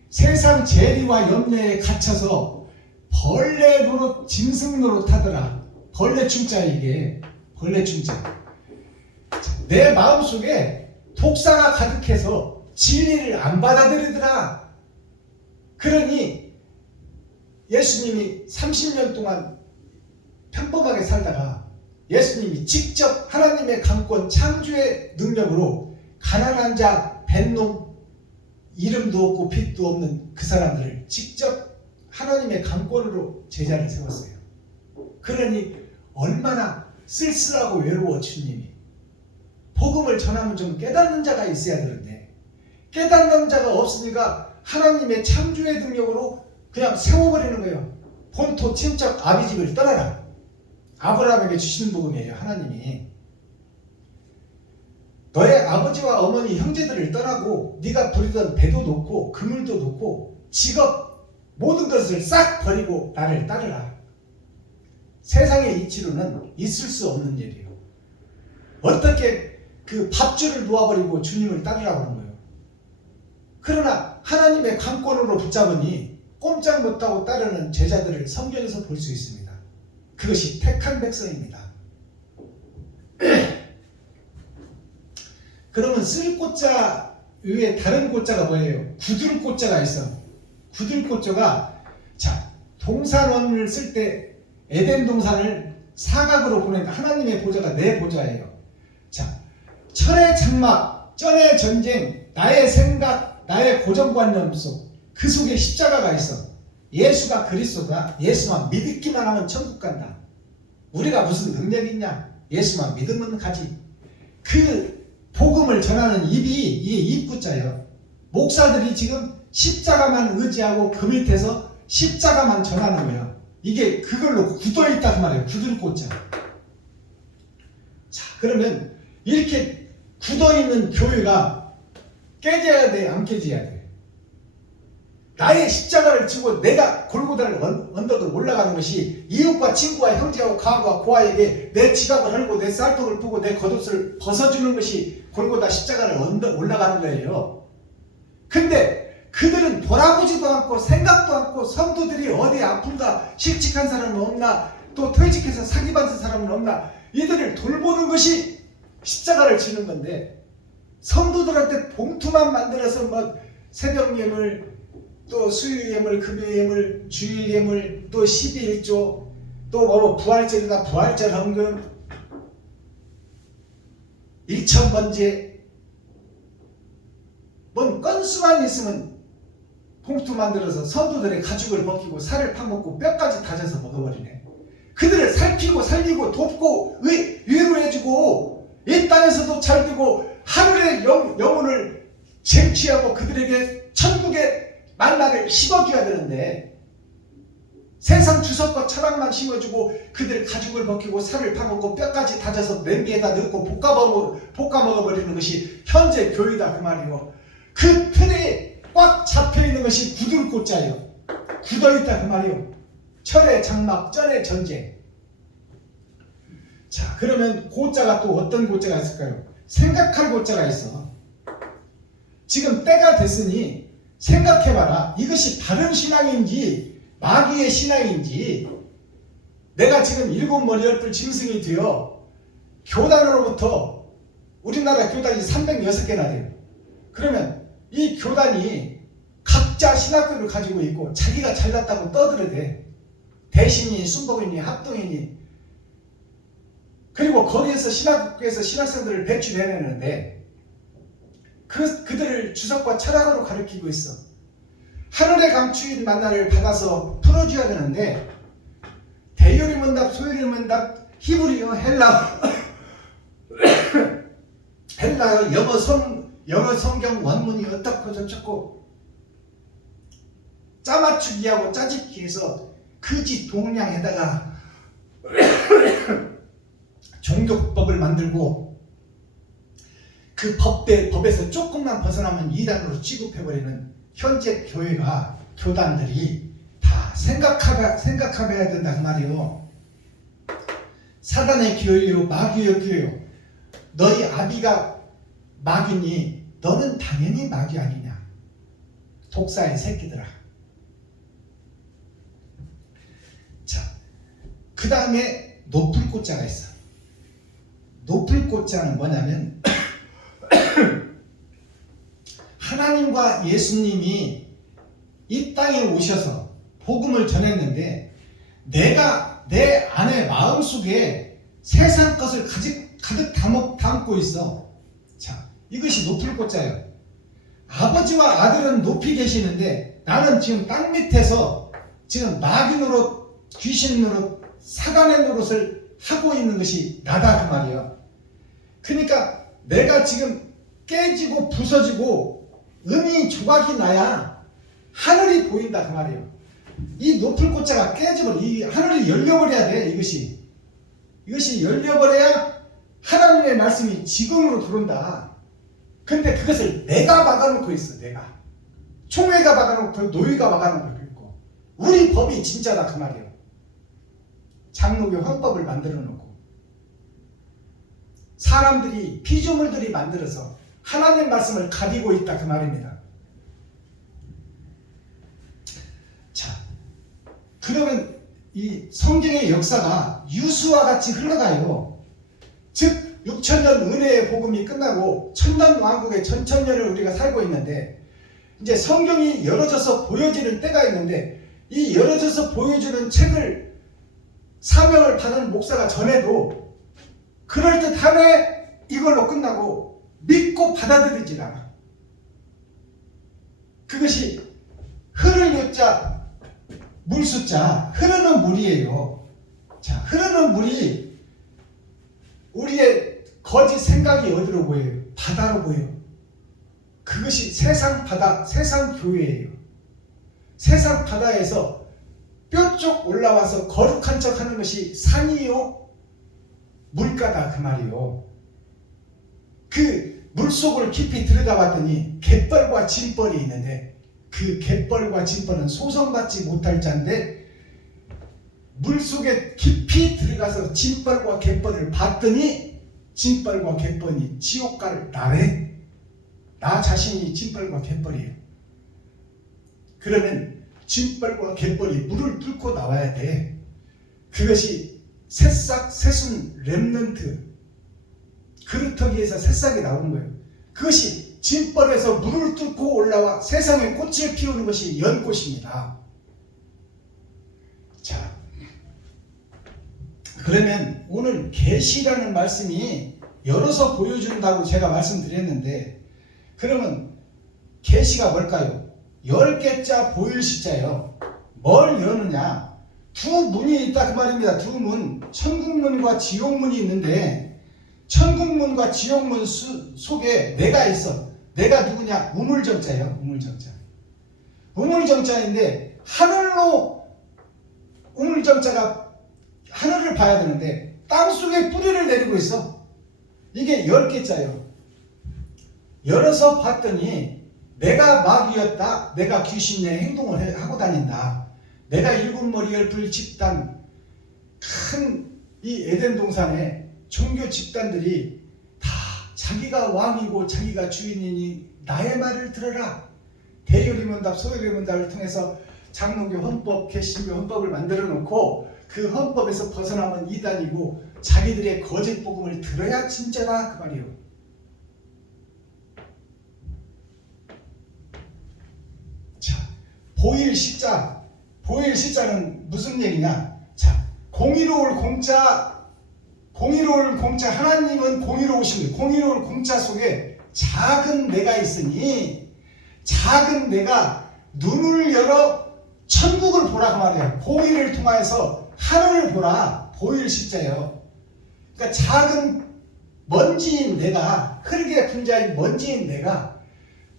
세상 재리와 염려에 갇혀서 벌레 노릇, 짐승 노릇 하더라. 벌레 충자, 이게 벌레 충자. 내 마음속에 독사가 가득해서 진리를 안 받아들이더라. 그러니 예수님이 30년 동안 평범하게 살다가 예수님이 직접 하나님의 강권 창조의 능력으로 가난한 자, 뱃놈, 이름도 없고 빛도 없는 그 사람들을 직접 하나님의 강권으로 제자를 세웠어요. 그러니 얼마나 쓸쓸하고 외로워. 주님이 복음을 전하면 좀 깨닫는 자가 있어야 되는데 깨닫는 자가 없으니까 하나님의 창조의 능력으로 그냥 세워버리는 거예요. 본토 친척 아비집을 떠나라. 아브라함에게 주신 복음이에요. 하나님이 너의 아버지와 어머니 형제들을 떠나고 네가 부리던 배도 놓고 그물도 놓고 직업 모든 것을 싹 버리고 나를 따르라. 세상의 이치로는 있을 수 없는 일이에요. 어떻게 그 밥줄을 놓아버리고 주님을 따르라고 하는 거예요. 그러나 하나님의 강권으로 붙잡으니 꼼짝 못하고 따르는 제자들을 성경에서 볼 수 있습니다. 그것이 택한 백성입니다. 그러면 쓸 꽃자 외에 다른 꽃자가 뭐예요? 굳을 꽃자가 있어. 굳을 꽃자가, 자, 동산원을 쓸 때 에덴 동산을 사각으로 보내니까 하나님의 보좌가 내 보좌예요. 자, 철의 장막, 쩐의 전쟁, 나의 생각, 나의 고정관념 속, 그 속에 십자가가 있어. 예수가 그리스도다. 예수만 믿기만 하면 천국 간다. 우리가 무슨 능력이 있냐? 예수만 믿으면 가지. 그 복음을 전하는 입이, 이게 입구자예요. 목사들이 지금 십자가만 의지하고 그 밑에서 십자가만 전하는 거예요. 이게 그걸로 굳어있다 그 말이에요. 굳을 꽃자. 자, 그러면 이렇게 굳어있는 교회가 깨져야 돼? 안 깨져야 돼? 나의 십자가를 지고 내가 골고다를 언덕을 올라가는 것이 이웃과 친구와 형제와 가와 고아에게 내 지갑을 헐고 내 쌀떡을 pu고 내 겉옷을 벗어주는 것이 골고다 십자가를 언덕 올라가는 거예요. 근데 그들은 돌아보지도 않고 생각도 않고 성도들이 어디 아픈가, 실직한 사람은 없나, 또 퇴직해서 사기받은 사람은 없나? 이들을 돌보는 것이 십자가를 지는 건데, 성도들한테 봉투만 만들어서 뭐 새벽 예물, 또 수요 예물, 금요 예물, 주일 예물, 또 12일조, 또 뭐 부활절이다 부활절 헌금, 일천번제, 뭔 건수만 있으면 봉투 만들어서 성도들의 가죽을 벗기고 살을 파먹고 뼈까지 다져서 먹어버리네. 그들을 살피고 살리고 돕고 위로해주고 이 땅에서도 잘 되고 하늘의 영혼을 쟁취하고 그들에게 천국의 만나를 심어줘야 되는데, 세상 주석과 철학만 심어주고 그들 가죽을 벗기고 살을 파먹고 뼈까지 다져서 냄비에다 넣고 볶아 먹어버리는 것이 현재 교회다 그 말이요. 그 틀에 꽉 잡혀있는 것이 구들꽃자예요. 굳어있다 그 말이요. 철의 장막, 쩐의 전쟁. 자, 그러면 고자가 또 어떤 고자가 있을까요? 생각할 고자가 있어. 지금 때가 됐으니 생각해봐라. 이것이 바른 신앙인지 마귀의 신앙인지. 내가 지금 7머리 10뿔 짐승이 되어 교단으로부터, 우리나라 교단이 306개나 돼요. 그러면 이 교단이 각자 신학교를 가지고 있고 자기가 잘났다고 떠들어대. 대신이, 순복이니, 합동이니. 그리고 거기에서 신학교에서 신학생들을 배출해내는데 그들을 주석과 철학으로 가르치고 있어. 하늘의 감추인 만나를 받아서 풀어줘야 되는데, 대요리문답, 소요리문답, 히브리어, 헬라어, 영어 성경 원문이 어떻고 저쩌고 짜맞추기하고 짜집기해서 거짓 동량에다가 종교법을 만들고 그 법에서 조금만 벗어나면 이단으로 취급해버리는 현재 교회가, 교단들이 다 생각해야 된다 그 말이요. 사단의 교회요, 마귀의 교회요. 너희 아비가 마귀니 너는 당연히 마귀 아니냐. 독사의 새끼들아. 자, 그 다음에 높을 꽃자가 있어. 높을 꽃자는 뭐냐면 하나님과 예수님이 이 땅에 오셔서 복음을 전했는데, 내가 내 안에 마음속에 세상 것을 가득 담고 있어. 자, 이것이 높을 꽃자예요. 아버지와 아들은 높이 계시는데 나는 지금 땅 밑에서 지금 마귀 노릇, 귀신 노릇, 사단의 노릇을 하고 있는 것이 나다 그 말이에요. 그러니까 내가 지금 깨지고 부서지고 음이 조각이 나야 하늘이 보인다 그 말이에요. 이 높을 꽃자가 깨져버려. 이 하늘이 열려버려야 돼. 이것이 열려버려야 하나님의 말씀이 지금으로 들어온다. 근데 그것을 내가 막아놓고 있어. 내가 총회가 막아놓고 노예가 막아놓고 있고, 우리 법이 진짜다 그 말이에요. 장로교 헌법을 만들어 놓고 사람들이, 피조물들이 만들어서 하나님 말씀을 가리고 있다 그 말입니다. 자, 그러면 이 성경의 역사가 유수와 같이 흘러가요. 즉 6천년 은혜의 복음이 끝나고 천년 왕국의 전천년을 우리가 살고 있는데, 이제 성경이 열어져서 보여지는 때가 있는데, 이 열어져서 보여주는 책을 사명을 받은 목사가 전해도 그럴듯하네 이걸로 끝나고 믿고 받아들이질 않아. 그것이 흐를 요자 물수자, 흐르는 물이에요. 자, 흐르는 물이 우리의 거짓 생각이 어디로 보여요? 바다로 보여요. 그것이 세상 바다, 세상 교회예요. 세상 바다에서 뼈쪽 올라와서 거룩한 척 하는 것이 산이요 물가다 그 말이요. 그 물속을 깊이 들여다봤더니 갯벌과 진벌이 있는데, 그 갯벌과 진벌은 소송받지 못할 자인데, 물속에 깊이 들어가서 진벌과 갯벌을 봤더니 진벌과 갯벌이 지옥 갈 나래. 나 자신이 진벌과 갯벌이에요. 그러면 진벌과 갯벌이 물을 뚫고 나와야 돼. 그것이 새싹, 새순, 렘넌트, 그루터기에서 새싹이 나오는 거예요. 그것이 진벌에서 물을 뚫고 올라와 세상에 꽃을 피우는 것이 연꽃입니다. 자, 그러면 오늘 계시라는 말씀이 열어서 보여준다고 제가 말씀드렸는데, 그러면 계시가 뭘까요? 10개자 보일 시자예요. 뭘 여느냐? 두 문이 있다 그 말입니다. 두 문, 천국문과 지옥문이 있는데, 천국문과 지옥문 속에 내가 있어. 내가 누구냐? 우물정자예요. 우물정자. 우물정자인데 하늘로, 우물정자가 하늘을 봐야 되는데 땅속에 뿌리를 내리고 있어. 이게 10개자예요. 열어서 봤더니 내가 마귀였다. 내가 귀신의 행동을 하고 다닌다. 내가 일곱 머리 열불 집단, 큰 이 에덴 동산에 종교 집단들이 다 자기가 왕이고 자기가 주인이니 나의 말을 들어라. 대요리문답, 소요리문답을 통해서 장로교 헌법, 개신교 헌법을 만들어 놓고 그 헌법에서 벗어나면 이단이고 자기들의 거짓 복음을 들어야 진짜다 그 말이에요. 자, 보일 시자. 보일 시자는 무슨 얘기냐? 자, 공의로울 공짜, 공의로울 공짜, 하나님은 공의로우신 거예요. 공의로울 공짜 속에 작은 내가 있으니 작은 내가 눈을 열어 천국을 보라 그 말이에요. 보일을 통하여서 하늘을 보라. 보일 시자예요. 그러니까 작은 먼지인 내가, 흐르게 분자인 먼지인 내가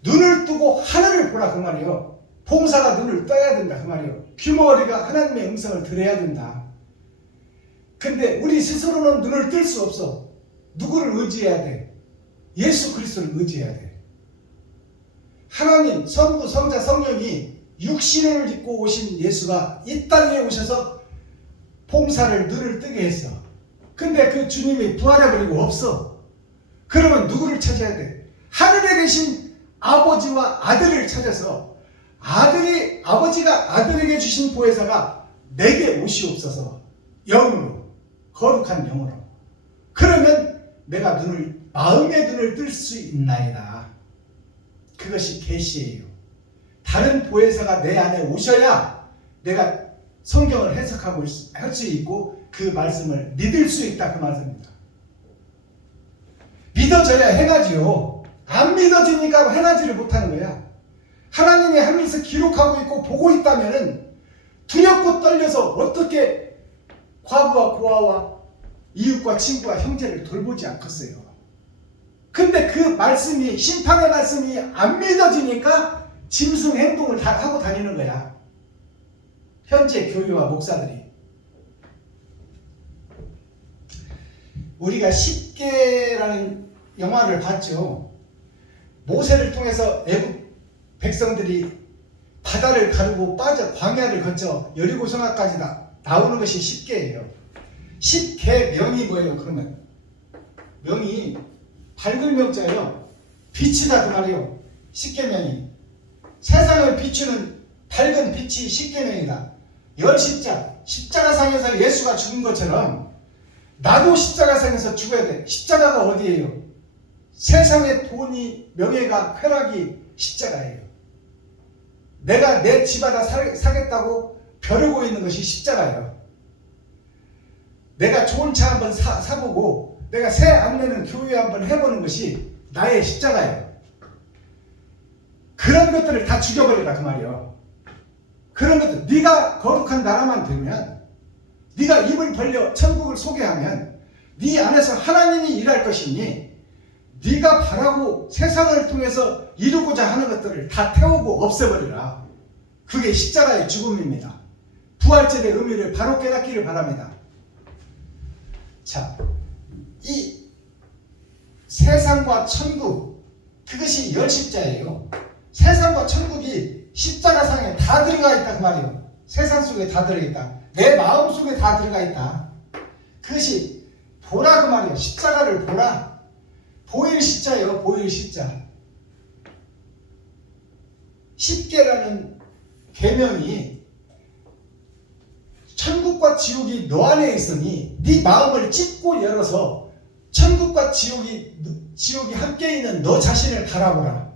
눈을 뜨고 하늘을 보라 그 말이에요. 봉사가 눈을 떠야 된다 그 말이에요. 귀머거리가 하나님의 음성을 들어야 된다. 근데 우리 스스로는 눈을 뜰 수 없어. 누구를 의지해야 돼? 예수 그리스도를 의지해야 돼. 하나님, 성부, 성자, 성령이 육신을 입고 오신 예수가 이 땅에 오셔서 봉사를 눈을 뜨게 했어. 근데 그 주님이 부활해버리고 없어. 그러면 누구를 찾아야 돼? 하늘에 계신 아버지와 아들을 찾아서 아버지가 아들에게 주신 보혜사가 내게 오시옵소서. 영으로, 거룩한 영으로. 그러면 내가 마음의 눈을 뜰 수 있나이다. 그것이 계시예요. 다른 보혜사가 내 안에 오셔야 내가 성경을 해석하고 할 수 있고 그 말씀을 믿을 수 있다 그 말씀입니다. 믿어져야 행하지요. 안 믿어지니까 행하지를 못하는 거야. 하나님이 하늘에서 기록하고 있고 보고 있다면 두렵고 떨려서 어떻게 과부와 고아와 이웃과 친구와 형제를 돌보지 않겠어요. 근데 그 말씀이, 심판의 말씀이 안 믿어지니까 짐승 행동을 다 하고 다니는 거야. 현재 교회와 목사들이. 우리가 10개라는 영화를 봤죠. 모세를 통해서 애국 백성들이 바다를 가르고 빠져 광야를 거쳐 여리고 성까지 나오는 것이 10개예요. 10개 명이 뭐예요? 그러면 명이 밝은 명자예요. 빛이다 그 말이에요. 10계명이 세상을 비추는 밝은 빛이 10계명이다. 열십자, 십자가상에서 예수가 죽은 것처럼 나도 십자가상에서 죽어야 돼. 십자가가 어디예요? 세상의 돈이, 명예가, 쾌락이 십자가예요. 내가 내 집 하나 사겠다고 벼르고 있는 것이 십자가예요. 내가 좋은 차 한번 사보고 내가 새 안내는 교회 한번 해보는 것이 나의 십자가예요. 그런 것들을 다 죽여버리라 그 말이에요. 그런 것들, 네가 거룩한 나라만 되면, 네가 입을 벌려 천국을 소개하면 네 안에서 하나님이 일할 것이니 네가 바라고 세상을 통해서 이루고자 하는 것들을 다 태우고 없애버리라. 그게 십자가의 죽음입니다. 부활절의 의미를 바로 깨닫기를 바랍니다. 자, 이 세상과 천국, 그것이 열십자예요. 세상과 천국이 십자가상에 다 들어가 있다 그 말이에요. 세상 속에 다 들어있다. 내 마음 속에 다 들어가 있다. 그것이 보라 그 말이에요. 십자가를 보라. 보일 십자예요. 보일 십자. 10개라는 계명이 천국과 지옥이 너 안에 있으니 네 마음을 찢고 열어서 천국과 지옥이 함께 있는 너 자신을 바라보라.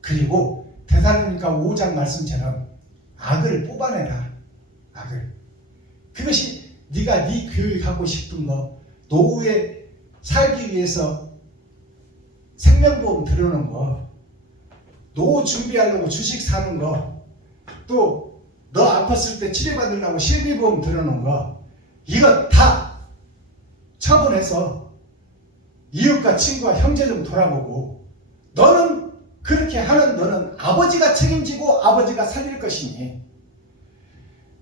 그리고 데살로니가 5장 말씀처럼 악을 뽑아내라. 악을. 그것이 네가 네 교육하고 싶은 거, 노후에 살기 위해서 생명보험 들어놓은 거, 노후 준비하려고 주식 사는 거, 또 너 아팠을 때 치료받으려고 실비보험 들어놓은 거, 이거 다 처분해서 이웃과 친구와 형제 좀 돌아보고, 너는 그렇게 하는 너는 아버지가 책임지고 아버지가 살릴 것이니,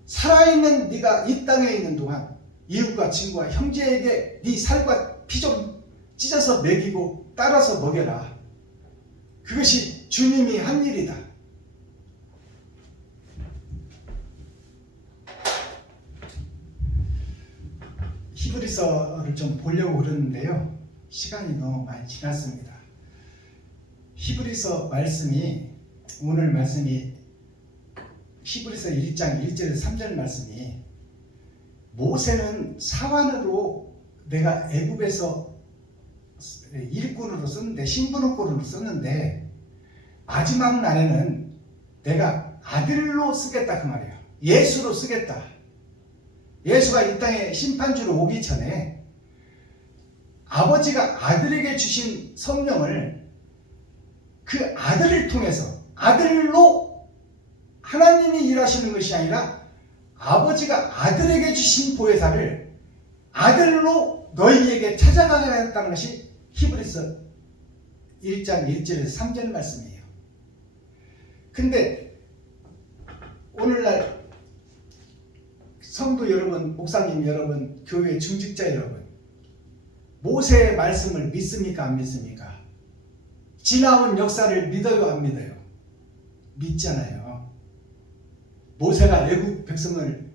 살아있는 네가 이 땅에 있는 동안 이웃과 친구와 형제에게 네 살과 피 좀 찢어서 먹이고 따라서 먹여라. 그것이 주님이 한 일이다. 히브리서를 좀 보려고 그러는데요. 시간이 너무 많이 지났습니다. 히브리서 말씀이, 오늘 말씀이 히브리서 1장 1절에서 3절 말씀이, 모세는 사환으로 내가 애굽에서 일꾼으로 썼는데, 신분으로 썼는데, 마지막 날에는 내가 아들로 쓰겠다 그 말이에요. 예수로 쓰겠다. 예수가 이 땅에 심판주로 오기 전에 아버지가 아들에게 주신 성령을 그 아들을 통해서, 아들로 하나님이 일하시는 것이 아니라 아버지가 아들에게 주신 보혜사를 아들로 너희에게 찾아가게 했다는 것이 히브리서 1장 1절에서 3절 말씀이에요. 근데 오늘날 성도 여러분, 목사님 여러분, 교회 중직자 여러분, 모세의 말씀을 믿습니까? 안 믿습니까? 지나온 역사를 믿어요? 안 믿어요? 믿잖아요. 모세가 애국 백성을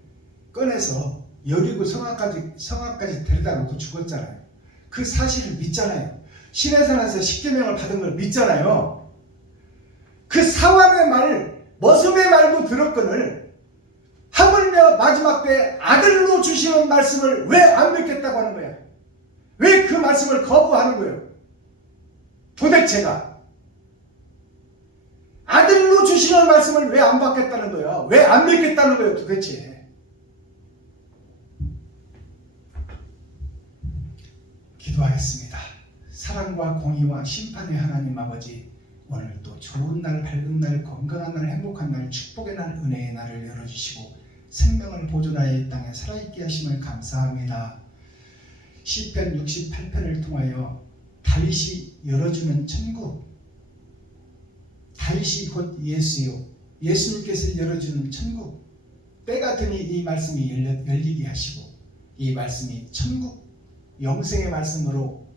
꺼내서 여리고 성악까지 데려다 놓고 죽었잖아요. 그 사실을 믿잖아요. 시내산에서 십계명을 받은 걸 믿잖아요. 그 사환의 말, 머슴의 말도 들었거늘 하물며 마지막 때 아들로 주시는 말씀을 왜 안 믿겠다고 하는 거야? 왜 그 말씀을 거부하는 거예요? 도대체가 아들로 주시는 말씀을 왜 안 받겠다는 거야? 왜 안 믿겠다는 거예요 도대체? 기도하겠습니다. 사랑과 공의와 심판의 하나님 아버지, 오늘 또 좋은 날, 밝은 날, 건강한 날, 행복한 날, 축복의 날, 은혜의 날을 열어주시고 생명을 보존하여 이 땅에 살아있게 하심을 감사합니다. 시편 68편을 통하여 다윗이 열어주는 천국, 다윗이 곧 예수요, 예수님께서 열어주는 천국, 때가 되니 이 말씀이 열리게 하시고 이 말씀이 천국 영생의 말씀으로,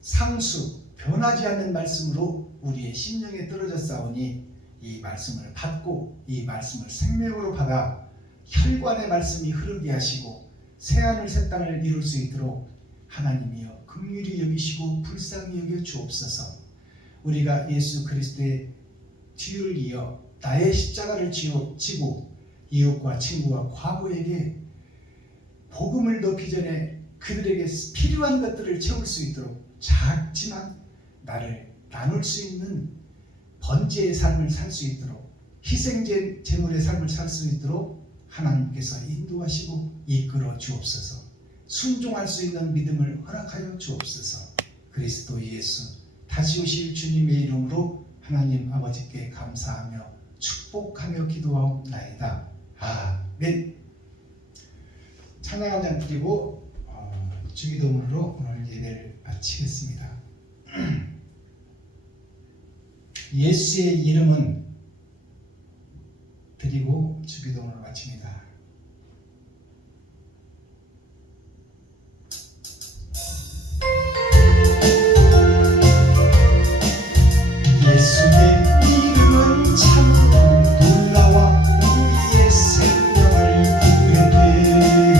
상수 변하지 않는 말씀으로 우리의 심령에 떨어져 싸우니 이 말씀을 받고 이 말씀을 생명으로 받아 혈관의 말씀이 흐르게 하시고 새하늘 새 땅을 이룰 수 있도록 하나님이여 긍휼히 여기시고 불쌍히 여겨 주옵소서. 우리가 예수 그리스도의 뒤를 이어 나의 십자가를 지고 이웃과 친구와 과부에게 복음을 넣기 전에 그들에게 필요한 것들을 채울 수 있도록 작지만 나를 나눌 수 있는 번제의 삶을 살 수 있도록, 희생제물의 삶을 살 수 있도록 하나님께서 인도하시고 이끌어 주옵소서. 순종할 수 있는 믿음을 허락하여 주옵소서. 그리스도 예수 다시 오실 주님의 이름으로 하나님 아버지께 감사하며 축복하며 기도하옵나이다. 아멘. 찬양 한 장 드리고 주기도문으로 오늘 예배를 마치겠습니다. 예수의 이름은 드리고 주기도문을 마칩니다. 예수의 이름은 참으로 놀라와 우리의 생명을 구했네.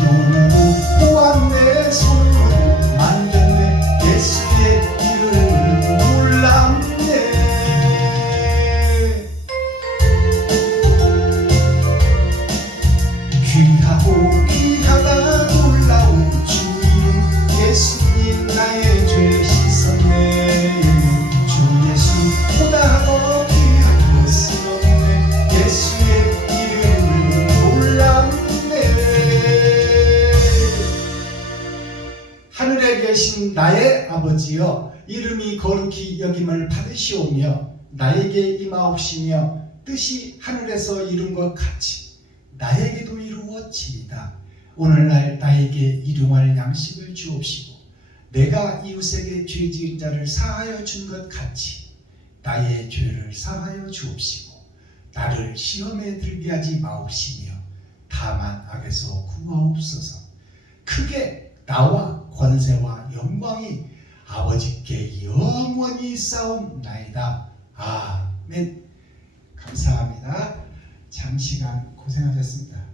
눈으로 보았네, 손으로 만졌네. 예수의 이름은 놀랍네. 귀하고 계신 나의 아버지여 이름이 거룩히 여김을 받으시오며 나에게 임하옵시며 뜻이 하늘에서 이룬 것 같이 나에게도 이루어지이다. 오늘날 나에게 일용할 양식을 주옵시고 내가 이웃에게 죄 지은 자를 사하여 준 것 같이 나의 죄를 사하여 주옵시고 나를 시험에 들게 하지 마옵시며 다만 악에서 구하옵소서. 크게 나와 권세와 영광이 아버지께 영원히 싸움나이다. 아멘. 감사합니다. 장시간 고생하셨습니다.